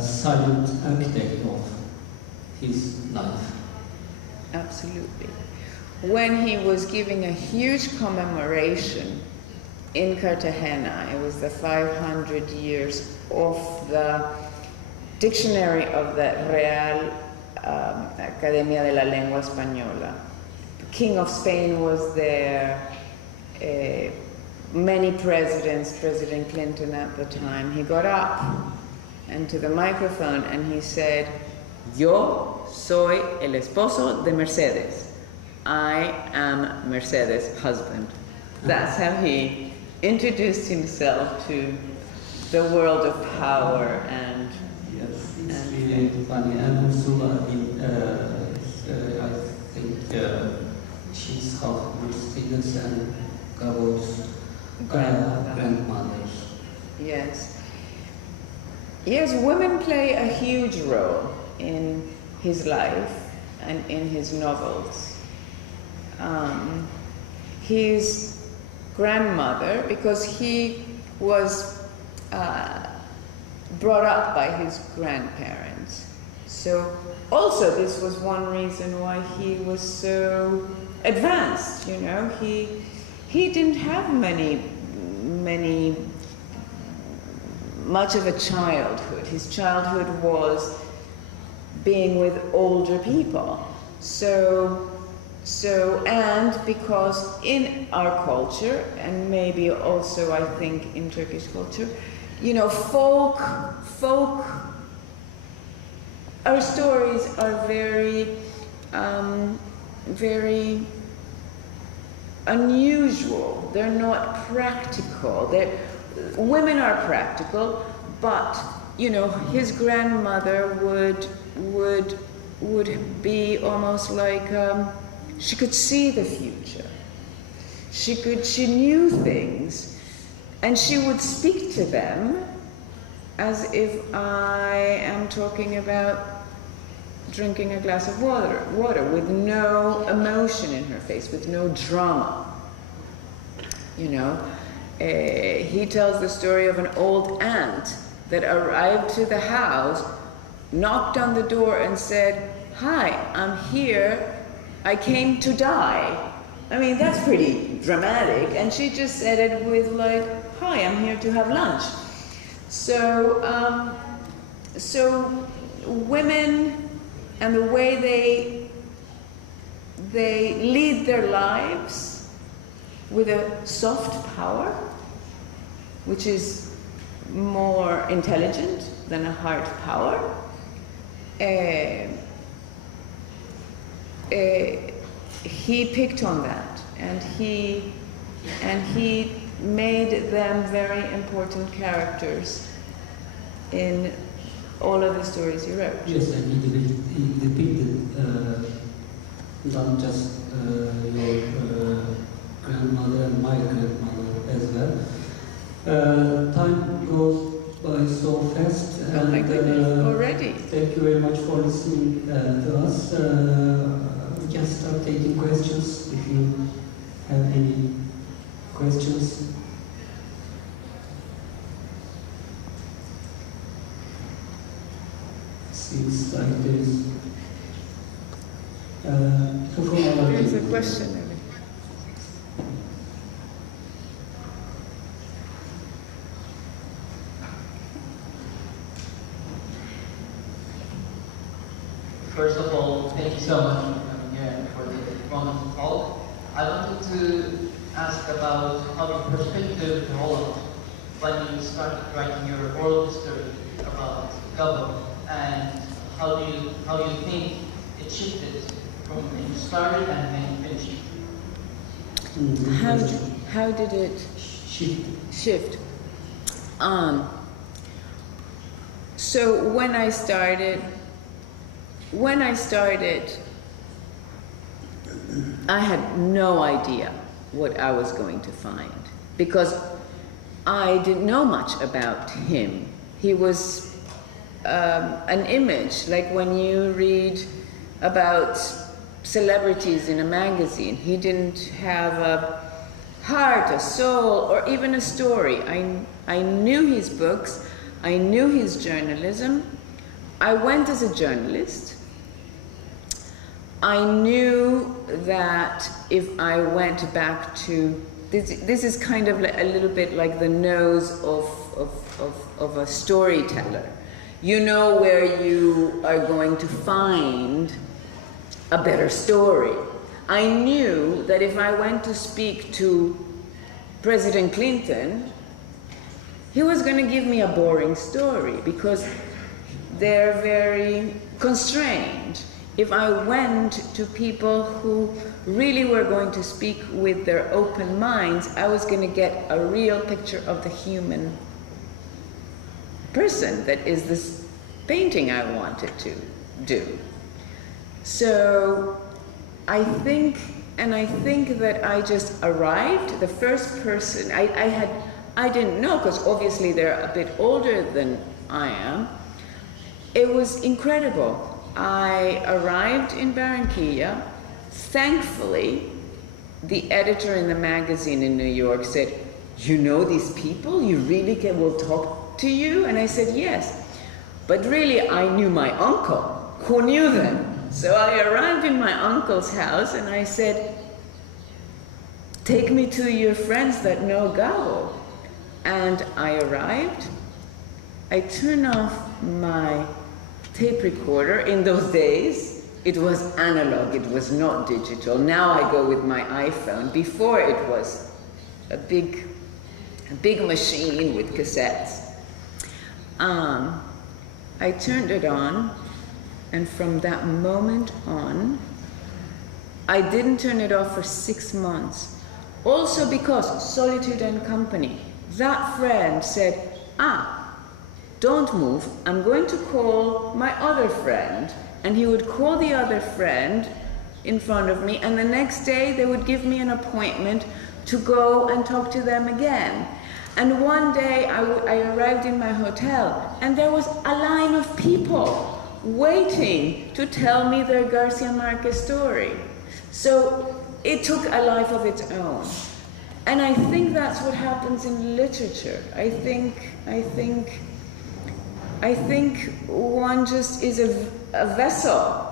silent architect of his life. Absolutely. When he was giving a huge commemoration in Cartagena, it was the 500 years of the dictionary of the Real Academia de la Lengua Española. The King of Spain was there, many presidents, President Clinton at the time. He got up and to the microphone and he said, "Yo soy el esposo de Mercedes. I am Mercedes' husband." That's how he introduced himself to the world of power. And yes, it's really funny. And Ursula, I think she's half Mercedes and Gabo's grandmother. Yes. Yes, women play a huge role in his life and in his novels. his grandmother, because he was brought up by his grandparents. So also this was one reason why he was so advanced, you know. He didn't have much of a childhood. His childhood was being with older people. And because in our culture, and maybe also I think in Turkish culture, you know, folk, our stories are very, very unusual. They're not practical. Women are practical, but you know, his grandmother would be almost like she could see the future. She knew things, and she would speak to them as if I am talking about drinking a glass of water with no emotion in her face, with no drama. You know, he tells the story of an old aunt that arrived to the house, knocked on the door and said, "Hi, I'm here. I came to die." I mean, that's pretty dramatic. And she just said it with like, "Hi, I'm here to have lunch." So women and the way they lead their lives with a soft power, which is more intelligent than a hard power. He picked on that, and he made them very important characters in all of the stories he wrote. Yes, and he depicted not just your grandmother and my grandmother as well. Time goes by so fast. Oh my goodness, already. Thank you very much for listening to us. We can start taking questions if you have any questions. Seems like there's Here's a question. First of all, thank you so much for coming here and for the wonderful talk. I wanted to ask about how your perspective developed when you started writing your oral history about Gabon, and how do you think it shifted from when you started and when you finished? How did it shift? So when I started, I had no idea what I was going to find, because I didn't know much about him. He was an image, like when you read about celebrities in a magazine. He didn't have a heart, a soul, or even a story. I knew his books, I knew his journalism. I went as a journalist. I knew that if I went back to, this is kind of like a little bit like the nose of a storyteller. You know where you are going to find a better story. I knew that if I went to speak to President Clinton, he was going to give me a boring story, because they're very constrained. If I went to people who really were going to speak with their open minds, I was going to get a real picture of the human person that is this painting I wanted to do. So I think that I just arrived. The first person, I didn't know, because obviously they're a bit older than I am. It was incredible. I arrived in Barranquilla. Thankfully, the editor in the magazine in New York said, "You know these people? You really will talk to you?" And I said, "Yes." But really, I knew my uncle, who knew them. So I arrived in my uncle's house and I said, "Take me to your friends that know Gabo." And I arrived. I turned off my tape recorder. In those days, it was analog, it was not digital. Now I go with my iPhone. Before it was a big machine with cassettes. I turned it on, and from that moment on, I didn't turn it off for 6 months. Also because Solitude and Company, that friend said, "Don't move, I'm going to call my other friend." And he would call the other friend in front of me, and the next day they would give me an appointment to go and talk to them again. And one day I arrived in my hotel, and there was a line of people waiting to tell me their Garcia Marquez story. So it took a life of its own. And I think that's what happens in literature. I think one just is a vessel,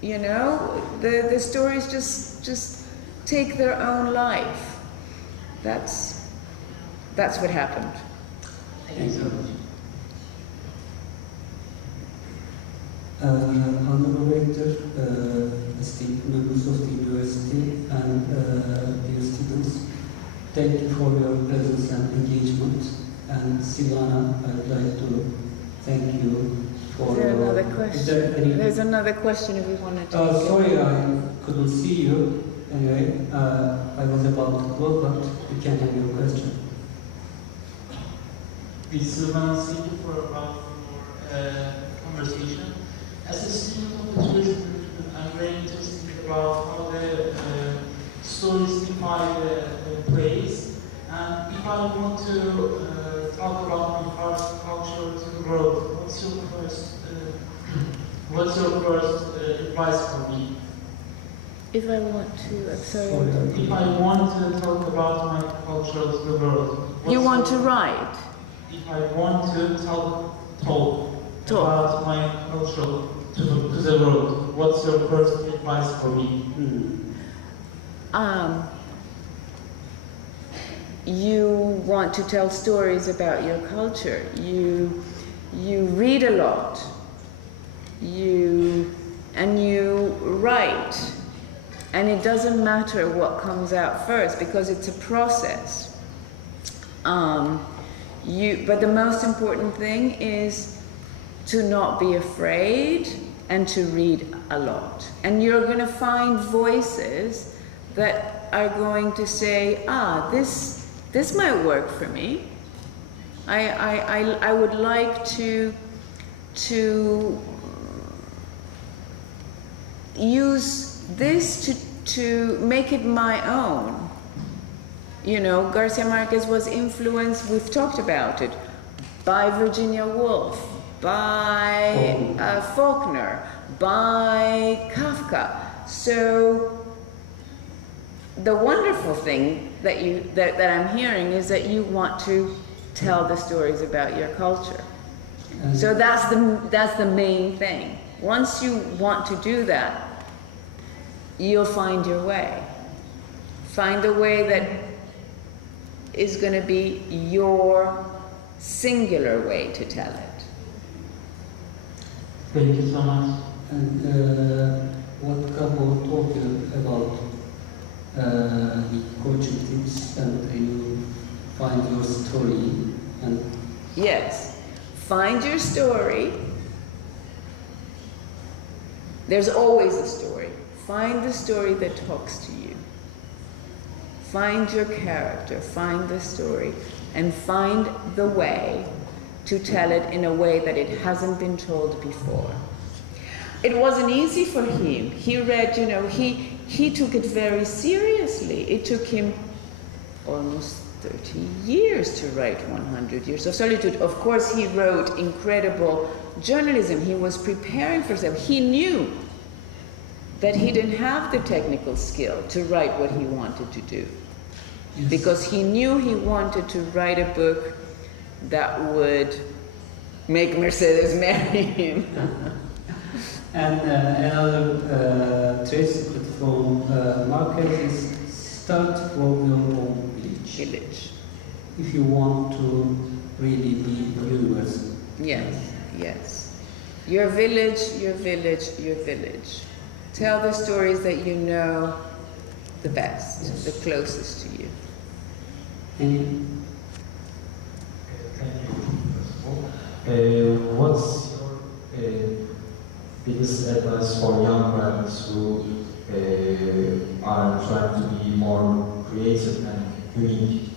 you know? The stories just take their own life. That's what happened. Thank you so much. Honorable Rector, esteemed members of the University and dear students, thank you for your presence and engagement. And SILVANA, I'd like to thank you for... Is there another Is question? there any... There's another question if you wanted to. sorry, I couldn't see you. Anyway, I was about to close, but you can have your question. SILVANA, thank you for our conversation. As a student of the tourism, I'm very interested about how the stories define the place. And if I want to talk about my first culture to the world, what's your first advice for me? If I want to, I'm sorry. If I want to talk about my culture to the world, You want to write? If I want to talk about my culture to the world, what's your first advice for me? You want to tell stories about your culture. You read a lot. You write. And it doesn't matter what comes out first because it's a process. But the most important thing is to not be afraid and to read a lot. And you're going to find voices that are going to say, this might work for me. I would like to use this to make it my own. You know, Garcia Marquez was influenced, we've talked about it, by Virginia Woolf, by Faulkner, by Kafka. So the wonderful thing that I'm hearing is that you want to tell the stories about your culture. So that's the main thing. Once you want to do that, you'll find your way. Find a way that is going to be your singular way to tell it. Thank you so much. And what Gabo told you about the coaching tips, and you find your story, and Yes, find your story. There's always a story. Find the story that talks to you. Find your character, find the story, and find the way to tell it in a way that it hasn't been told before. It wasn't easy for him. He read, you know, he took it very seriously. It took him almost 30 years to write 100 Years of Solitude. Of course, he wrote incredible journalism. He was preparing for himself. He knew that he didn't have the technical skill to write what he wanted to do. Yes. Because he knew he wanted to write a book that would make Mercedes marry him. And another trade secret from market is start from your own village. If you want to really be universal. Yes, yes. Your village, your village, your village. Tell the stories that you know the best, Yes. the closest to you. And Thank you, first of all. What's your biggest advice for young writers who are trying to be more creative and unique?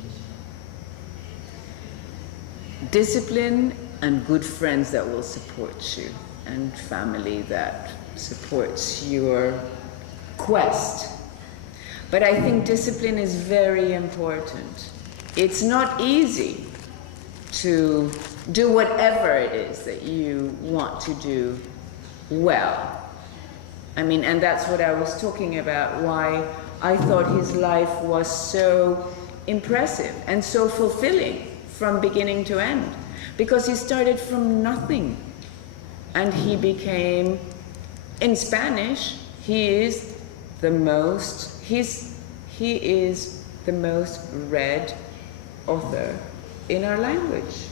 Discipline and good friends that will support you, and family that supports your quest. But I think discipline is very important. It's not easy to do whatever it is that you want to do well. I mean, and that's what I was talking about, why I thought his life was so impressive and so fulfilling from beginning to end. Because he started from nothing and he became, in Spanish, he is the most read author in our language.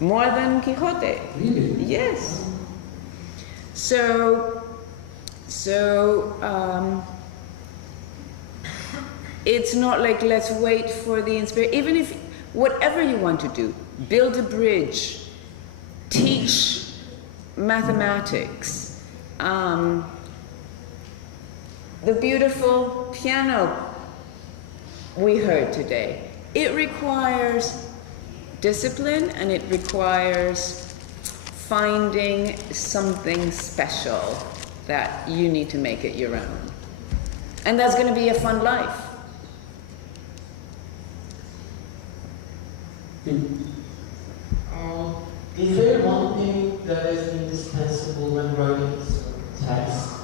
More than Quixote. really? Yes. So it's not like let's wait for the inspiration. Even if, whatever you want to do, build a bridge, teach mathematics, the beautiful piano we heard today, it requires discipline and it requires finding something special that you need to make it your own. And that's going to be a fun life. Is there one thing that is indispensable when writing texts?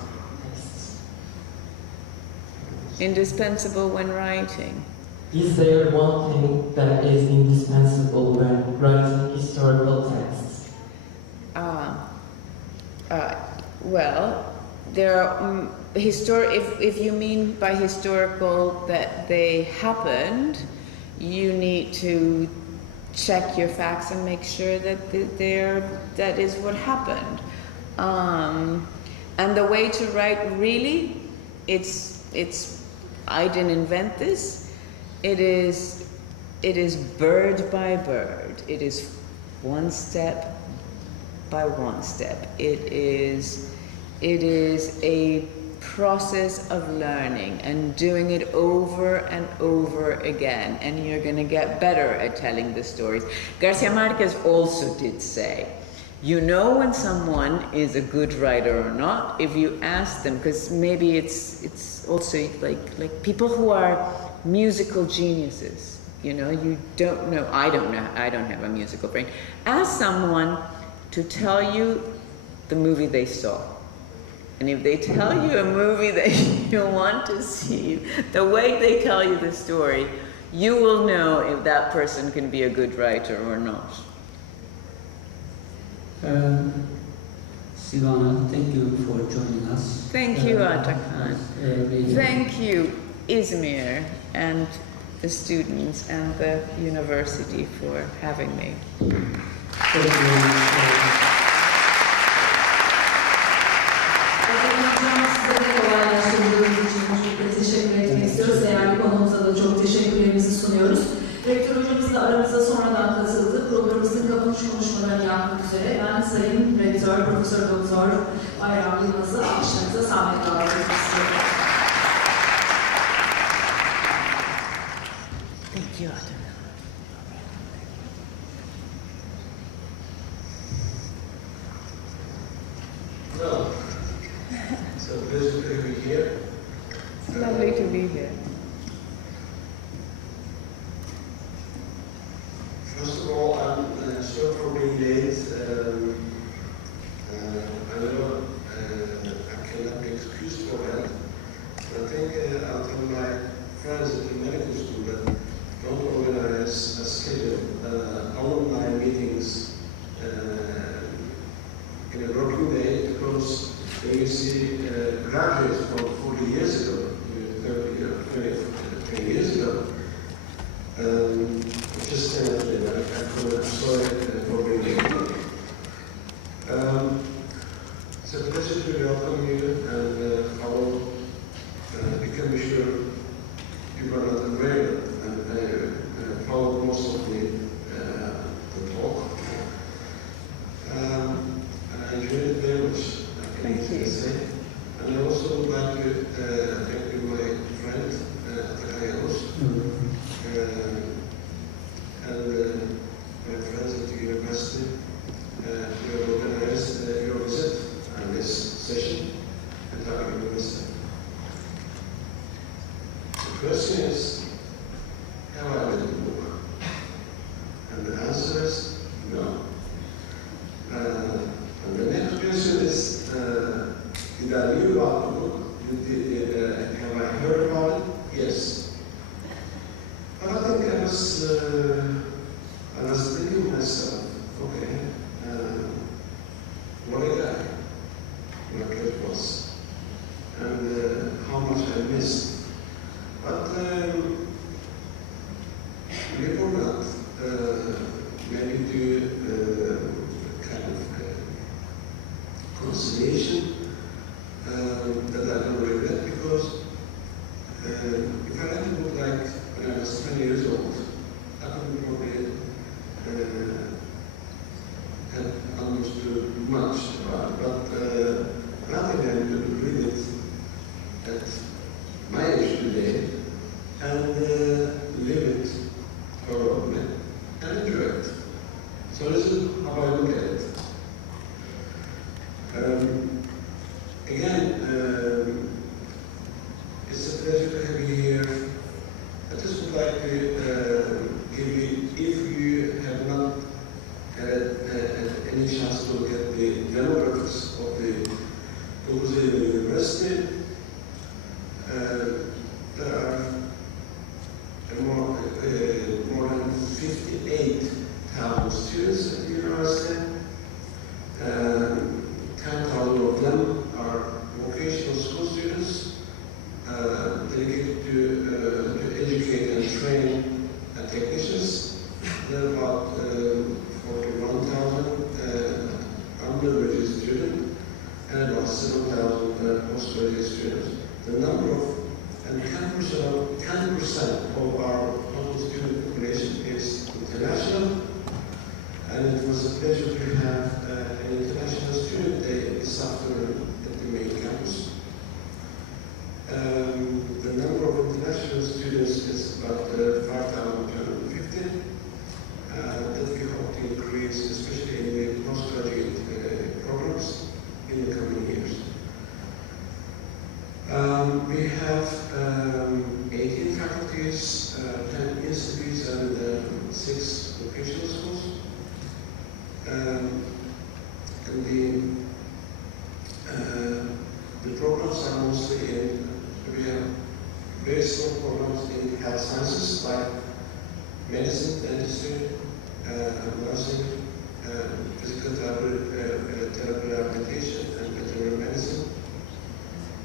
Indispensable when writing. Is there one thing that is indispensable when writing historical texts? Well, there are if you mean by historical that they happened, you need to check your facts and make sure that that is what happened. And the way to write, really, it's I didn't invent this. It is bird by bird. It is one step by one step. It is a process of learning and doing it over and over again, and you're going to get better at telling the stories. Garcia Marquez also did say, you know when someone is a good writer or not if you ask them, because maybe it's also like people who are musical geniuses. You know, you don't know. I don't know. I don't have a musical brain. Ask someone to tell you the movie they saw. And if they tell you a movie that you want to see, the way they tell you the story, you will know if that person can be a good writer or not. SILVANA, thank you for joining us. Thank you, Atakan. Really. Thank you, Izmir, and the students and the university for having me. Thank you. Size de kolaylaştırdığınız için teşekkür etmek istiyoruz. Değerli konuğumuza da çok teşekkürlerimizi sunuyoruz. Rektör hocamız da aramıza sonradan katıldı. Programımızın kapanış konuşmalarını yapmak üzere ben Sayın Rektör Profesör Doktor Bayram Yılmaz'ı alkışlarınıza sahneye davet etmek istiyorum. Thank you, Atakan. Well, so pleasure to be here. It's lovely to be here. First of all, I'm sorry for being late. I know I cannot be excused for that. graduates from 40 years ago, 30 or 20 years ago. Just I'm sorry for being late. It's a pleasure to welcome you and follow. You can be sure you are not aware and follow most of the talk. I enjoyed it very much. Thank you. And I also would like to thank you, my friend, Takayanos, and my friends at the university who have organized your visit and this session at our university. The question is, have I read the book? And the answer is no. And the next question is, did I knew about the book? Have I heard about it? Yes. But I think I was thinking to myself, okay, what a guy, what it was, and how much I missed. But believe or not, maybe to kind of consolation that I don't regret, because if I read a book like when I was 20 years old, I would probably have understood much about it. But nothing I could read it at my age today and live it thoroughly and enjoy it. So this is how I look at it. Again, it's a pleasure to have you here. I just would like to give you, if you have not had any chance to look at the demographics of the Dokuz University, there are more than 58,000 students at the university. 10,000 of them are vocational school students dedicated to educate and train technicians. There are about 41,000 undergraduate students and about 7,000 postgraduate students. The number of, and 10% of our total student population is international, and it was a pleasure to have an international student day this afternoon at the main campus. The number of international students is about 5,250 that we hope to increase, especially in the postgraduate programs in the coming years. We have 18 faculties, 10 institutes, and 6 vocational schools. And the programs are mostly in, we have very strong programs in health sciences like medicine, dentistry, nursing, physical therapy, rehabilitation, and veterinary medicine,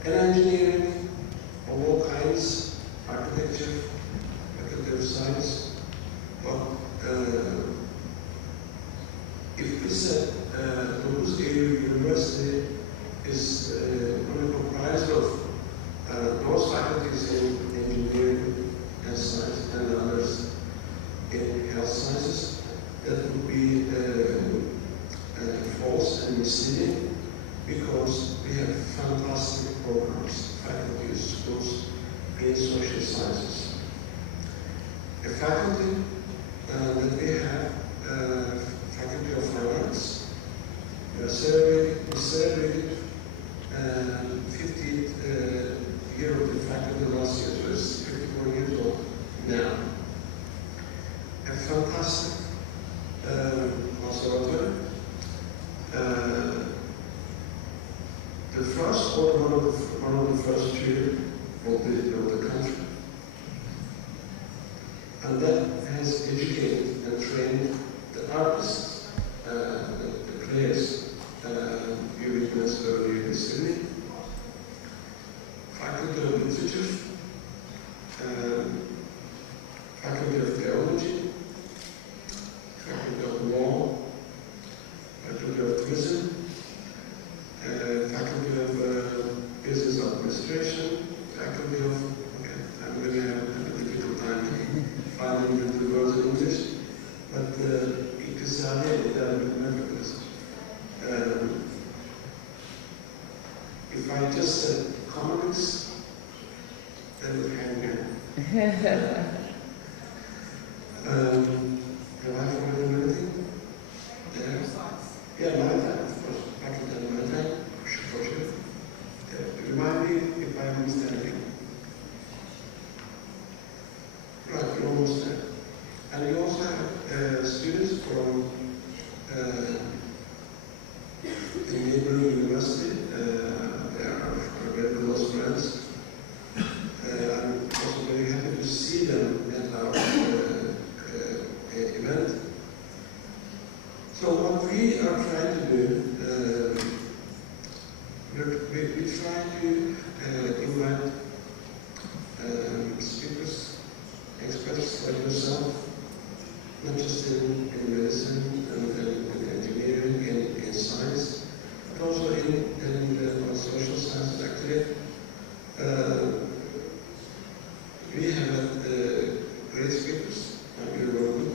and engineering of all kinds, architecture, faculty of science. But if we said Dokuz Eylül University is only comprised of those faculties in engineering and science and others in health sciences, that would be false and misleading, because we have fantastic programs, faculties, schools in social sciences. A faculty that we have, Faculty of Finance, we celebrated 50th year of the faculty last year, so it's 54 years old now. A fantastic conservator. The first, or one of the first two of the country. And that has educated and trained the artists, the players you witnessed earlier this evening, if I just said economics, they would hang me. Have I forgotten anything? Yeah, maritime, of course. Pakistan maritime, for sure. Remind me if I missed anything. Right, you're almost there. And you also have students from the neighboring university. They are very close friends. I'm also very happy to see them at our event. So what we are trying to do, we try to invite speakers, experts like yourself, not just in medicine and engineering and in science, but also in social science. Actually, we have great speakers. You're welcome.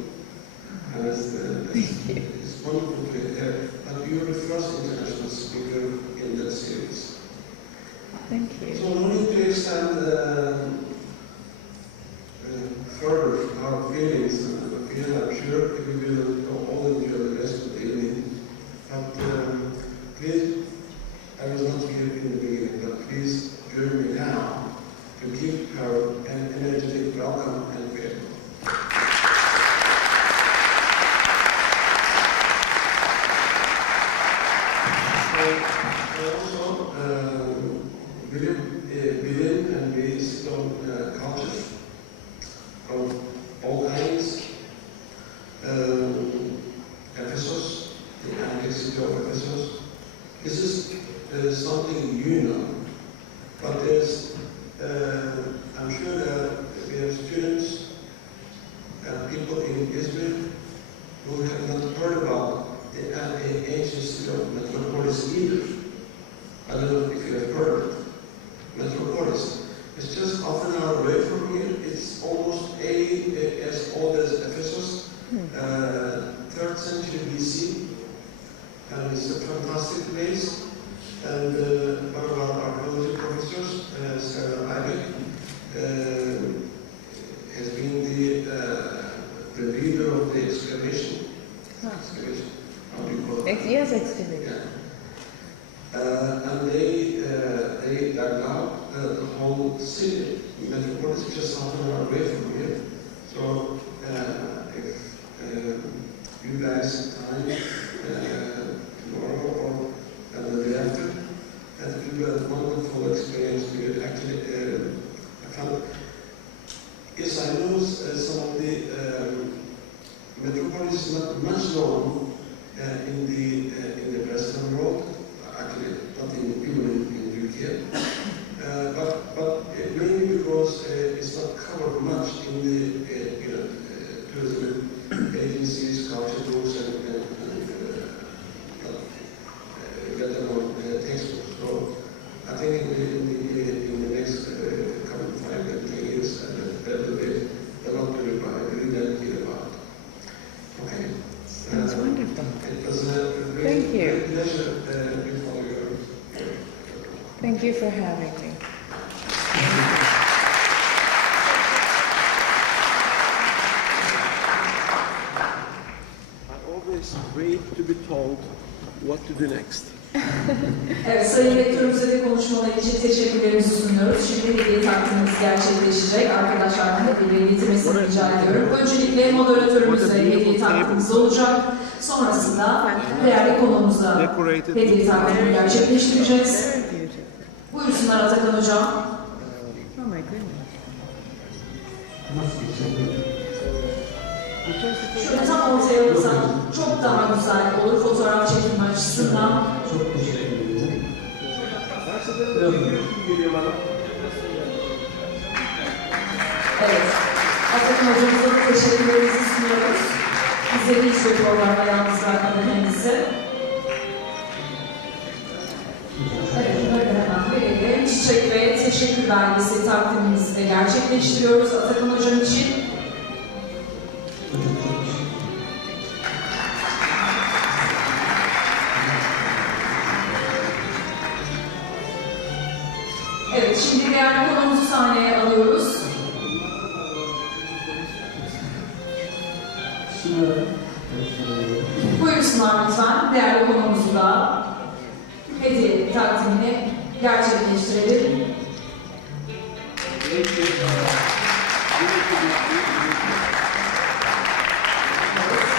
And it's wonderful to have. But you're the first international speaker in that series. Thank you. So no need to extend further our feelings. I'm sure we will all enjoy the rest of the evening. But please, I was not here in the beginning, but please join me now to give her an energetic welcome and welcome. I also believe and we sit on culture of all kinds. Ephesus, the antique city of Ephesus. This is something you know, but there's, I'm sure that we have students and people in Israel who have not heard about the ancient city of Metropolis either. I don't know if you have heard of it. Metropolis. It's just half an hour away from here. It's almost as old as Ephesus. 3rd century BC, and it's a fantastic place. And one of our archaeology professors, Sarah Eylül, has been the leader of the excavation. Excavation. How do you call it? Yes, excavation. Yeah. And they dug out the whole city. Metropolis is just half an hour away from here. So if you guys have time tomorrow or the day after, that will be a wonderful experience for you. Actually, I found, yes, I know some of the Metropolis is not much known in the Western world. Actually, not even in Turkey. But mainly because it's not covered much in the tourism agencies, culture books, and get them on textbooks. So I think in the next coming 5 and 10 years, there will be a lot to read and hear about. Okay. Sounds wonderful. It was a great pleasure before you. Thank you for having me. Always great to be told what to do next. Evet, Sayın Rektörümüze de konuşmaları için teşekkürlerimizi sunuyoruz. Şimdi hediye takdimimiz gerçekleşecek. Arkadaşlardan hediyeleri getirmesini rica ediyorum. Öncelikle moderatörümüzle hediye takdimimiz olacak. Sonrasında değerli konuğumuzla hediye takdimini gerçekleştireceğiz. Buyursunlar Atakan Hocam. Oh my goodness. Şöyle tam ortaya alırsak çok daha güzel olur fotoğraf çekimi açısından. Çok teşekkür ederim. Evet. Atakan Hocamıza da teşekkürlerimizi sunuyoruz. Bize bir hiçbir programda yalnız bırakmadı kendisi. Evet, bunları da hemen verelim. Çiçek ve teşekkür belgesi takdimimizi de gerçekleştiriyoruz Atakan Hocam için. Evet, şimdi değerli konuğumuzu sahneye alıyoruz. Buyursunlar lütfen. Değerli konuğumuzu da hediye takdimini gerçekleştirelim.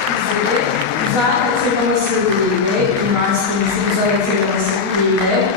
Bizleri güzel hatırlaması dileğiyle, üniversitemizin güzel hatırlaması dileğiyle.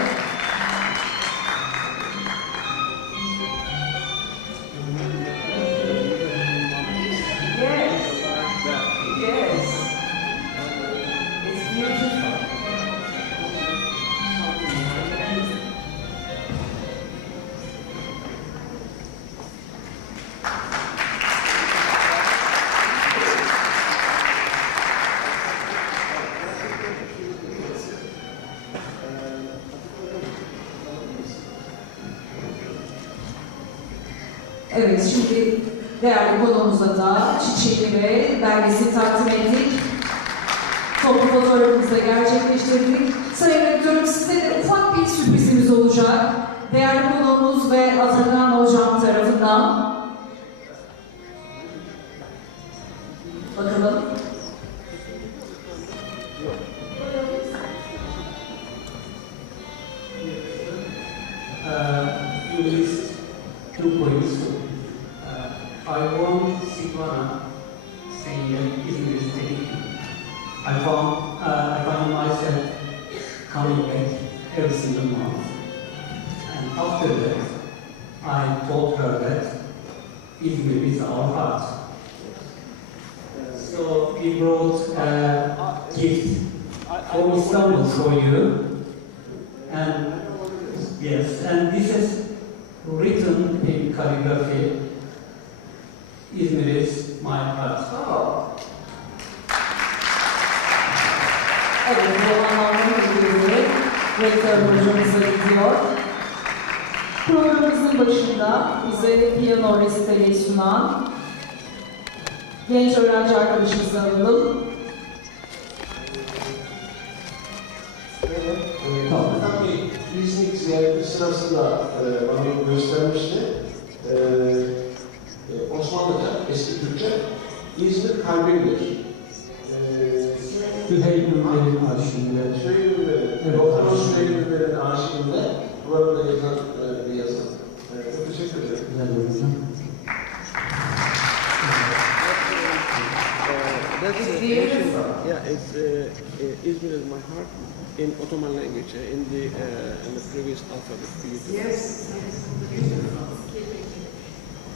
Evet, şimdi değerli konuğumuza da çiçeği ve belgesi takdim ettik. Toplu fotoğrafımızı da gerçekleştirdik. Sayın Rektörüm, size de ufak bir sürprizimiz olacak. Değerli konuğumuz ve Atakan Hocam tarafından. Bakalım. You list 2 points. I won SILVANA saying that Izmir is taking. I found myself coming back every single month. And after that, I told her that Izmir is our heart. So we brought a gift from Istanbul for you. And yes, and this is written in calligraphy. Izmir is my heart. Oh. Evet, bu anlamda bilgileri Rektör hocamıza gidiyor. Programımızın başında bize piyano resitali sunan genç öğrenci arkadaşımızı alalım. Tabii İzmir ziyareti sırasında bana göstermişti. Osmanlıca, eski Türkçe, İzmir kalbimdir. Süheylüllerin arşivinde. Süheylüllerin, Dokuz Süheylüllerin arşivinde duvarında yazan bir yazı. Çok teşekkür ederim. It's beautiful. Yeah, it's Izmir is my heart in Ottoman language, in the previous alphabet. Yes.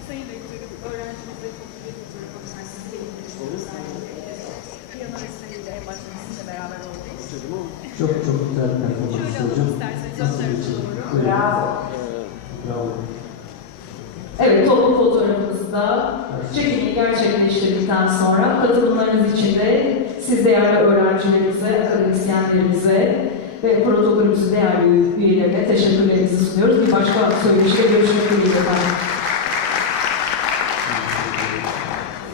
Sayın Rektörüm, öğrencimizle toplu bir fotoğraf alırsak sizi piyano resmeriyle en başta sizinle beraber olduk. Çok güzel bir performans Şöyle hocam. alalım isterseniz ön tarafa doğru. Bravo. Bravo. Evet, toplu fotoğrafımızı da çekimi gerçekleştirdikten sonra katılımlarınız için de siz değerli öğrencilerimize, akademisyenlerimize ve protokolümüzün değerli üyelerine teşekkürlerimizi sunuyoruz. Bir başka söyleşide görüşmek dileğiyle efendim.